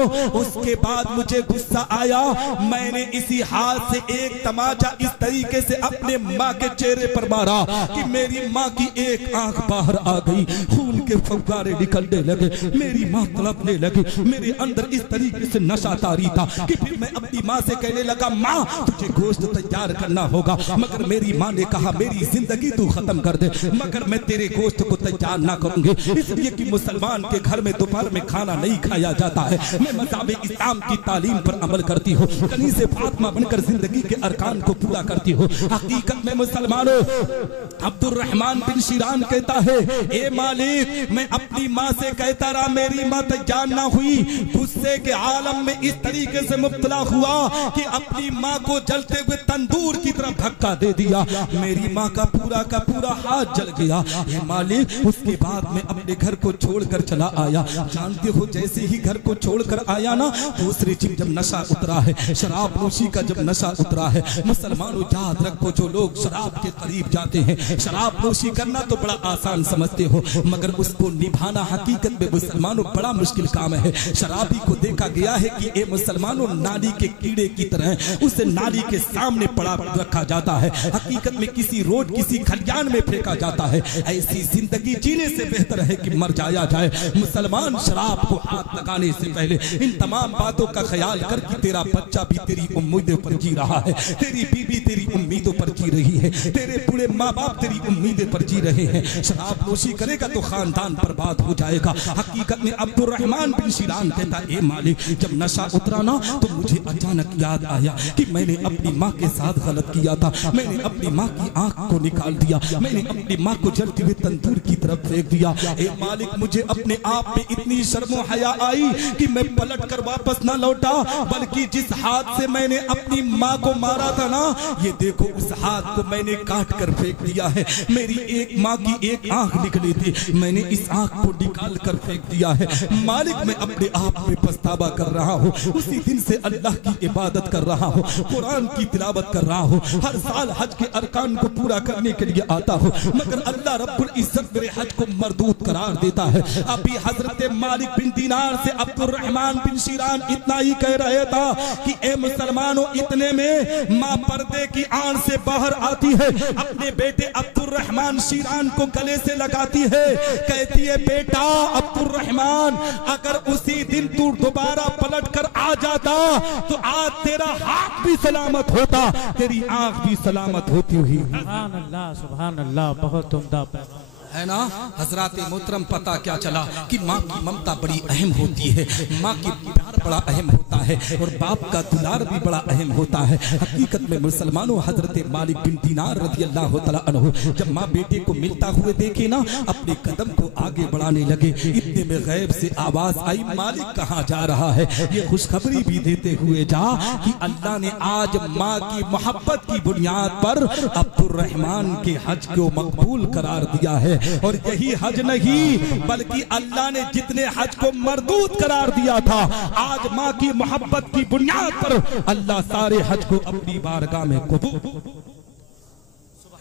उसके बाद मुझे गुस्सा आया, मैंने इसी हाथ से एक तमाचा इस तरीके से अपने माँ के चेहरे पर मारा कि मेरी माँ की एक आंख बाहर आ गई, खून के फव्वारे निकलने लगे, मेरी माँ तड़पने लगी। मेरे अंदर इस तरीके से नशा तारी था कि फिर मैं अपनी माँ से कहने लगा, माँ तुझे गोश्त तैयार करना होगा। मगर मेरी माँ ने कहा, मेरी जिंदगी तू खत्म कर दे, मगर मैं तेरे गोश्त को तैयार ना करूंगी। इसलिए कि मुसलमान के घर में दोपहर में खाना नहीं खाया जाता है। मैं मज़हब इस्लाम की तालीम पर अमल करती हूँ, कनीज़े फातिमा बनकर जिंदगी के अरकान को पूरा करती हूँ। हकीकत में मुसलमानों, अब्दुर रहमान बिन शीरान कहता है, ए मालिक मैं अपनी माँ से कहता रहा, मेरी माँ तैयार ना हुई। गुस्से के आलम में इस तरीके से मुब्तला हुआ कि अपनी माँ को जलते हुए तंदूर की तरफ धक्का दे दिया। मेरी माँ का पूरा हाथ जल गया। ए मालिक उसके बाद मैं अपने घर को छोड़कर चला आया। जानते हो जैसे ही घर को छोड़कर आया ना, दूसरी चीज जब नशा उतरा है, शराब नोशी का जब नशा उतरा है। मुसलमानों याद रखो, जो लोग शराब के करीब जाते हैं, शराब नोशी करना तो बड़ा आसान समझते हो मगर उसको निभाना हकीकत में मुसलमानों बड़ा मुश्किल काम है। शराबी को देखा गया है कि ए मुसलमानों नाली के कीड़े की तरह उसे नाली के सामने पड़ा रखा जाता है, हकीकत में किसी रोड किसी खलियान में फेंका जाता है। ऐसी जिंदगी जीने से बेहतर है कि मर जाया जाए। मुसलमान शराब को हाथ लगाने से पहले इन तमाम बातों का ख्याल कर कि तेरा बच्चा भी तेरी उम्मीदों पर जी रहा है, तेरी बीबी तेरी उम्मीदों पर जी रही है, तेरे बूढ़े माँ बाप तेरी उम्मीदें पर जी रहे हैं। शराब नोशी करेगा तो खानदान बर्बाद हो जाएगा। हकीकत में अब्दुर रहमान बिन शीरान कहता, ए मालिक जब नशा उतरा ना तो मुझे अचानक याद आया कि मैंने अपनी माँ के साथ गलत किया था। मैंने अपनी माँ की आंख को निकाल दिया, मैंने अपनी माँ को जलते हुए तंदूर की तरफ फेंक दिया। ए मालिक मुझे अपने आप में इतनी शर्मो हया आई कि मैं पलट कर वापस ना लौटा, बल्कि जिस हाथ से मैंने अपनी माँ को मारा था ना, ये देखो उस हाथ को मैंने काट कर फेंक दिया है। मेरी एक माँ की एक आंख निकली थी, मैंने इस आंख को निकाल कर फेंक दिया है। मालिक मैं अपने आप में पछतावा कर रहा हूँ। उसी दिन से अल्लाह की इबादत कर रहा हूँ, कुरान की तिलावत कर रहा हूँ, हर साल हज के अरकान को पूरा करने के लिए आता हूँ, मगर अल्लाह रब्बुल इज्जत मेरे हज को मरदूद करार देता है। अभी हजरत मालिक बिन दीनार से अब्दुर्रहमान बिन शीरान इतना ही कह रहे था कि ए मुसलमानों, इतने में माँ पर्दे की आड़ से बाहर आती है, अपने बेटे अब्दुर्रहमान शीरान को गले से लगाती है, कहती है बेटा अब्दुर्रहमान, अगर उसी दिन तू दोबारा पलट कर आ जाता तो आज तेरा हाथ भी सलामत होता, तेरी आंख भी सलामत होती हुई। सुभान अल्लाह, बहुत उम्दा है ना हजरात मोहतरम। पता क्या चला कि माँ की ममता बड़ी अहम होती है, माँ की प्यार बड़ा अहम होता है और बाप का दुलार भी बड़ा अहम होता है। हकीकत में मुसलमानों, हजरत मालिक बिन दीनार रज़ी अल्लाह तआला अन्हु जब माँ बेटे को मिलता हुए देखे ना, अपने कदम को आगे बढ़ाने लगे। इतने में गैब से आवाज आई, मालिक कहाँ जा रहा है? ये खुशखबरी भी देते हुए जा कि अल्लाह ने आज माँ की मोहब्बत की बुनियाद पर अब्दुर्रहमान के हज को मकबूल करार दिया है। और यही हज नहीं बल्कि अल्लाह ने जितने हज को मरदूद करार दिया था, आज माँ की मोहब्बत की बुनियाद पर अल्लाह सारे हज को अपनी बारगाह में कबूल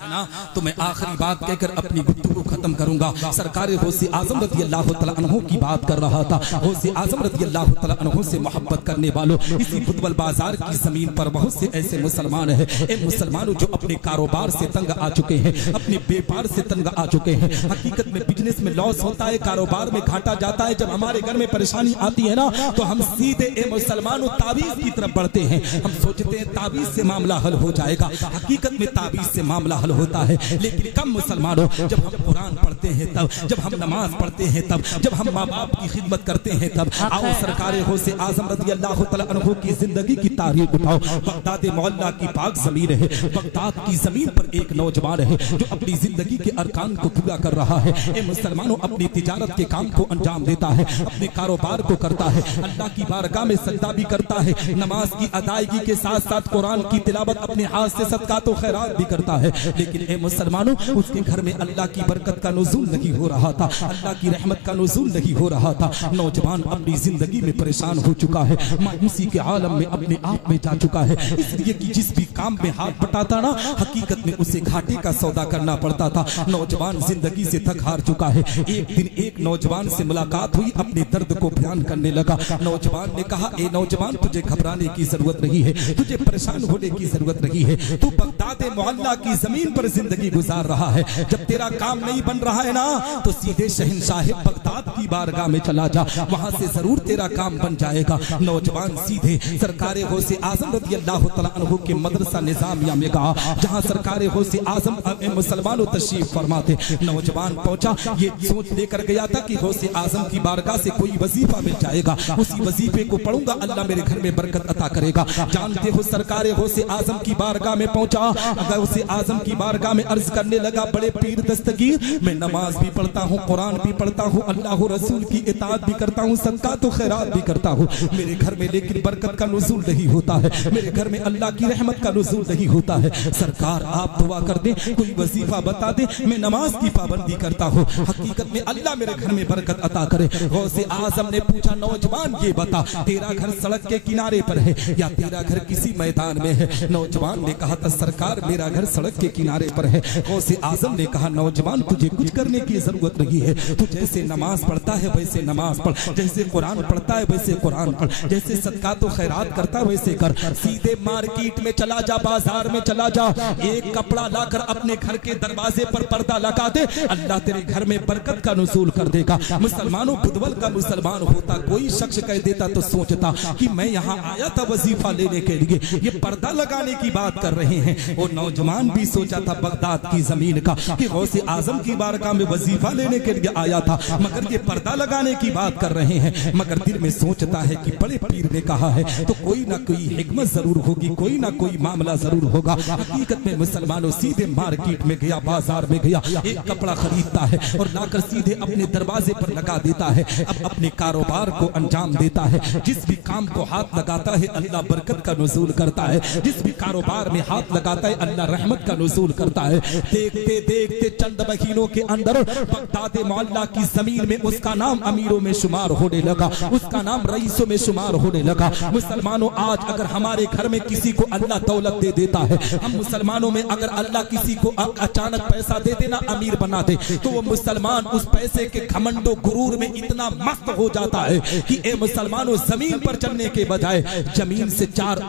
है ना। तो मैं आखिरी बात कहकर अपनी गुफ्तगू खत्म करूंगा। सरकार गौसे आजम रज़ी अल्लाह तआला अन्हु की बात कर रहा था। गौसे आजम रज़ी अल्लाह तआला अन्हु से मोहब्बत करने वालों, इसी फुटबॉल बाजार की जमीन पर बहुत से ऐसे मुसलमान हैं, ए मुसलमानों, जो अपने कारोबार से तंग आ चुके हैं, अपने व्यापार से तंग आ चुके हैं। हकीकत में बिजनेस में लॉस होता है, कारोबार में घाटा जाता है। जब हमारे घर में परेशानी आती है ना, तो हम सीधे ए मुसलमानों ताबीज की तरफ बढ़ते हैं। हम सोचते हैं ताबीज से मामला हल हो जाएगा। हकीकत में ताबीज से मामला हल होता है, लेकिन कम मुसलमानों, जब हम कुरान पढ़ते हैं तब, जब हम नमाज पढ़ते हैं तब, जब हम माँ बाप की खिदमत करते हैं तब। आओ सरकार गौसे आजम रज़ी अल्लाह तआला अन्हु की जिंदगी की तारीख उठाओ। बगदाद मोहल्ला की पाक जमीन है, बगदाद की जमीन पर एक नौजवान है जो अपनी जिंदगी के अरकान को पूरा कर रहा है। ए मुसलमानों, अपनी तिजारत के काम को अंजाम देता है, अपने कारोबार को करता है, अल्लाह की बारगाह में सजदा भी करता है, नमाज की अदायगी के साथ साथ कुरान की तिलावत अपने हाथ से सदका तो खैरात भी करता है। लेकिन ए मुसलमानों, उसके घर में अल्लाह की बरकत का नुज़ूल नहीं हो रहा था, अल्लाह की रहमत का नुज़ूल नहीं हो रहा था। नौजवान अपनी जिंदगी में परेशान हो चुका है, मायूसी के आलम में अपने आप में जा चुका है, इसलिए कि जिस भी काम में हाथ बटाता ना, हकीकत में उसे घाटे का सौदा करना पड़ता था। नौजवान जिंदगी से थक हार चुका है। एक दिन एक नौजवान से मुलाकात हुई, अपने दर्द को बयान करने लगा। नौजवान ने कहा, ए नौजवान, तुझे घबराने की जरूरत नहीं है, तुझे परेशान होने की जरूरत नहीं है। तू बगदाद मोहल्ला की जमीन पर जिंदगी गुजार रहा है, जब तेरा काम नहीं बन रहा है ना, तो सीधे शहंशाह बगदाद की बारगाह में चला जा, वहां से जरूर तेरा काम बन जाएगा। नौजवान सीधे सरकार गौसे आजम रज़ी अल्लाह तआला अन्हु के मदरसा निजामिया में गया, जहां सरकार गौसे आजम मुसलमानों तशरीफ फरमाते। नौजवान पहुंचा, ये सोच लेकर गया था कि गौसे आजम की बारगाह से कोई वजीफा मिल जाएगा, उसी वजीफे को पढ़ूंगा, अल्लाह मेरे घर में बरकत अता करेगा। जानते हो, सरकार गौसे आजम की बारगाह में पहुंचा, गौसे आजम की बारगाह में अर्ज करने लगा, बड़े पीर दस्तगीर, मैं नमाज भी पढ़ता हूँ, कुरान भी पढ़ता हूँ, अल्लाह रसूल की इताअत भी करता हूँ, सदका तो खैरात भी करता हूँ, मेरे घर में लेकिन बरकत का नुज़ूल नहीं होता है, मेरे घर में अल्लाह की रहमत का नुज़ूल नहीं होता है। सरकार आप दुआ कर दें, कोई वजीफा बता दे, मैं नमाज की पाबंदी करता हूँ, हकीकत में अल्लाह मेरे घर में बरकत अता करे। गौसे आजम ने पूछा, नौजवान ये बता, तेरा घर सड़क के किनारे पर है या तेरा घर किसी मैदान में है? नौजवान ने कहा था, सरकार मेरा घर सड़क के किनारे पर है। गौसे आजम ने कहा, नौजवान तुझे कुछ करने की जरूरत नहीं है, तू जैसे नमाज पढ़ता है वैसे नमाज पढ़, जैसे कुरान पढ़ता है वैसे कुरान पढ़, जैसे सदका तो खैरात करता है वैसे कर। सीधे मार्केट में चला जा, बाजार में चला जा, एक कपड़ा लाकर अपने घर के दरवाजे पर पर्दा लगा दे, अल्लाह तेरे घर में बरकत का नुज़ूल कर देगा। मुसलमानों, बुदवल का मुसलमान होता कोई शख्स कह देता तो सोचता कि मैं यहाँ आया था वजीफा लेने के लिए, ये पर्दा लगाने की बात कर रहे हैं। वो नौजवान भी सोचा था बगदाद की जमीन का कि गौसे आजम की बारगाह में वजीफा लेने के लिए आया था, मगर ये पर्दा लगाने की बात कर रहे हैं। मगर दिल में सोचता है कि बड़े पीर ने कहा है तो कोई ना कोई हिकमत जरूर होगी, कोई ना कोई मामला जरूर होगा। हकीकत में मुसलमानों सीधे मार्केट में गया, बाजार में गया, एक कपड़ा खरीदता है और लाकर सीधे अपने दरवाजे पर लगा देता है। अब अपने कारोबार को अंजाम देता है। जिस भी काम को हाथ लगाता है अल्लाह बरकत का नुज़ूल करता है, जिस भी कारोबार में हाथ लगाता है अल्लाह रहमत का नुज़ूल वसूल करता है। देखते देखते चंद महीनों के अंदर बगदाद मोहल्ला की जमीन में उसका नाम अमीरों में शुमार होने लगा, उसका नाम रईसों में शुमार होने लगा। मुसलमानों, आज अगर हमारे घर में किसी को अल्लाह दौलत दे देता है, हम मुसलमानों में अगर अल्लाह किसी को अचानक पैसा दे देना, अमीर बना दे, तो वो मुसलमान उस पैसे के घमंडो गुरूर में इतना मस्त हो जाता है कि ए मुसलमानों, जमीन पर चलने के बजाय जमीन से 4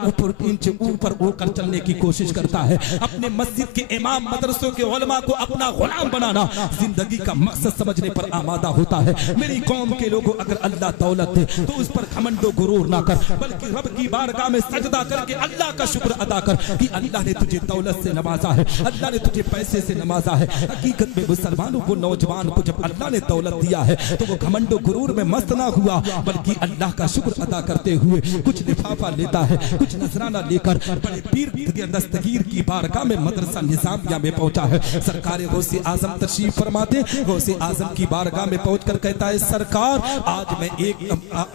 इंच ऊपर उड़कर चलने की कोशिश करता है। अपने मस्जिद के इमाम, मदरसों के उलमा को अपना गुलाम बनाना जिंदगी का मकसद समझने पर आमादा होता है। मेरी कौम के लोगों, अगर अल्लाह दौलत दे तो उस पर घमंडो गुरूर ना कर, बल्कि रब की बारगाह में सजदा करके अल्लाह का शुक्र अदा कर कि अल्लाह ने तुझे दौलत से नवाजा है, अल्लाह ने तुझे पैसे से नवाजा है। हकीकत में मुसलमानों, वो नौजवान को जब अल्लाह ने दौलत दिया है तो वो घमंडो गुरूर में मस्त ना हुआ, बल्कि अल्लाह का शुक्र अदा करते हुए कुछ लिफाफा लेता है, कुछ नजराना लेकर बड़े पीर दस्तगीर की बारगाह में मदरसा निजामिया में पहुंचा है। सरकार गौसे आजम तशरीफ फरमाते, गौसे आजम की बारगाह में पहुंचकर कहता है, सरकार, आज मैं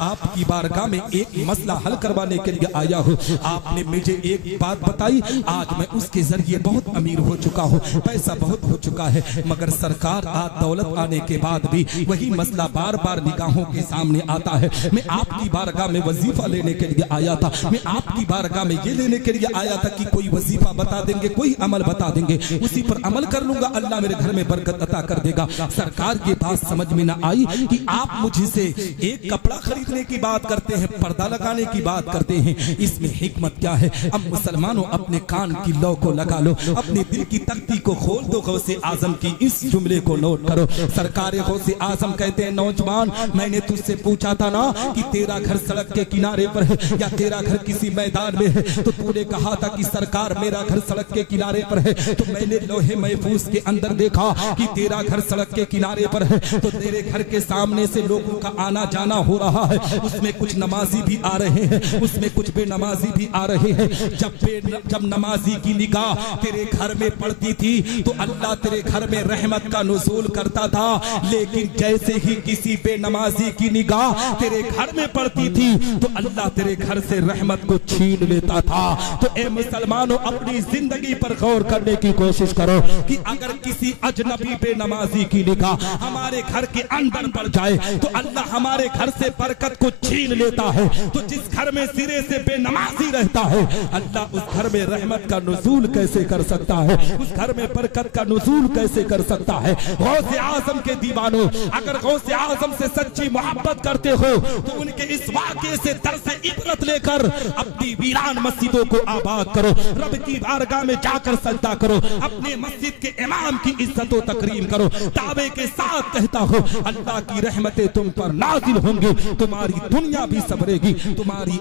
आपकी बारगाह में एक मसला हल करवाने के लिए आया हूँ। आपने मुझे एक बात बताई, आज मैं उसके जरिए बहुत अमीर हो चुका हूँ, पैसा बहुत हो चुका है, मगर सरकार, आज दौलत आने के बाद भी वही मसला बार बार निगाहों के सामने आता है। मैं आपकी बारगाह में वजीफा लेने के लिए आया था, मैं आपकी बारगाह में ये लेने के लिए आया था कि कोई वजीफा बता देंगे, कोई अमल बता देंगे, उसी पर अमल कर लूंगा, अल्लाह मेरे घर में बरकत अता कर देगा। सरकार की बात समझ में ना आई कि आप मुझसे एक कपड़ा खरीदने की बात करते हैं, पर्दा लगाने की बात करते हैं, इसमें हिकमत क्या है? अब मुसलमानों, अपने कान की लौ को लगा लो, अपने दिल की तख्ती को खोल दो, गौसे आजम की इस जुमले को नोट करो। सरकार गौसे आजम कहते हैं, नौजवान, मैंने तुझसे पूछा था ना कि तेरा घर सड़क के किनारे पर है या तेरा घर किसी मैदान में है, तो तूने कहा था कि सरकार मेरा घर सड़क के किनारे पर है। तो मैंने लोहे महफूज के अंदर देखा कि तेरा घर सड़क के किनारे पर है, तो तेरे घर के सामने से लोगों का आना जाना हो रहा है, उसमें कुछ नमाजी भी आ रहे हैं, उसमें कुछ बेनमाजी भी आ रहे हैं। जब नमाजी की निगाह तेरे घर में पड़ती थी तो अल्लाह तेरे घर में रहमत का नुज़ूल करता था, लेकिन जैसे ही किसी बेनमाजी की निगाह तेरे घर में पड़ती थी तो अल्लाह तेरे घर से रहमत को छीन लेता था। तो ए मुसलमानों, अपनी जिंदगी पर गौर करने की कोशिश करो कि अगर किसी अजनबी बेनमाजी की निगाह हमारे घर के अंदर पड़ जाए तो अल्लाह हमारे घर से बरकत को छीन लेता है। तो जिस घर में सिरे से बेनमाजी रहता है, अल्लाह उस घर में रहमत का नुज़ूल कैसे कर सकता है, उस घर में बरकत का नुज़ूल कैसे कर सकता है? गौसे आजम के दीवानों, अगर गौसे आजम से सच्ची मोहब्बत करते हो तो उनके इस वाक़े से दर्स इबरत लेकर अपनी वीरान मस्जिदों को आबाद करो, रब की बारगाह में जाकर सजदा करो, अपने मस्जिद के इमाम की इज्जत व तकरीम करो। दावे के साथ कहता हो, अल्लाह की रहमतें तुम पर नाजिल होंगी, तुम्हारी दुनिया भी संवरेगी, तुम्हारी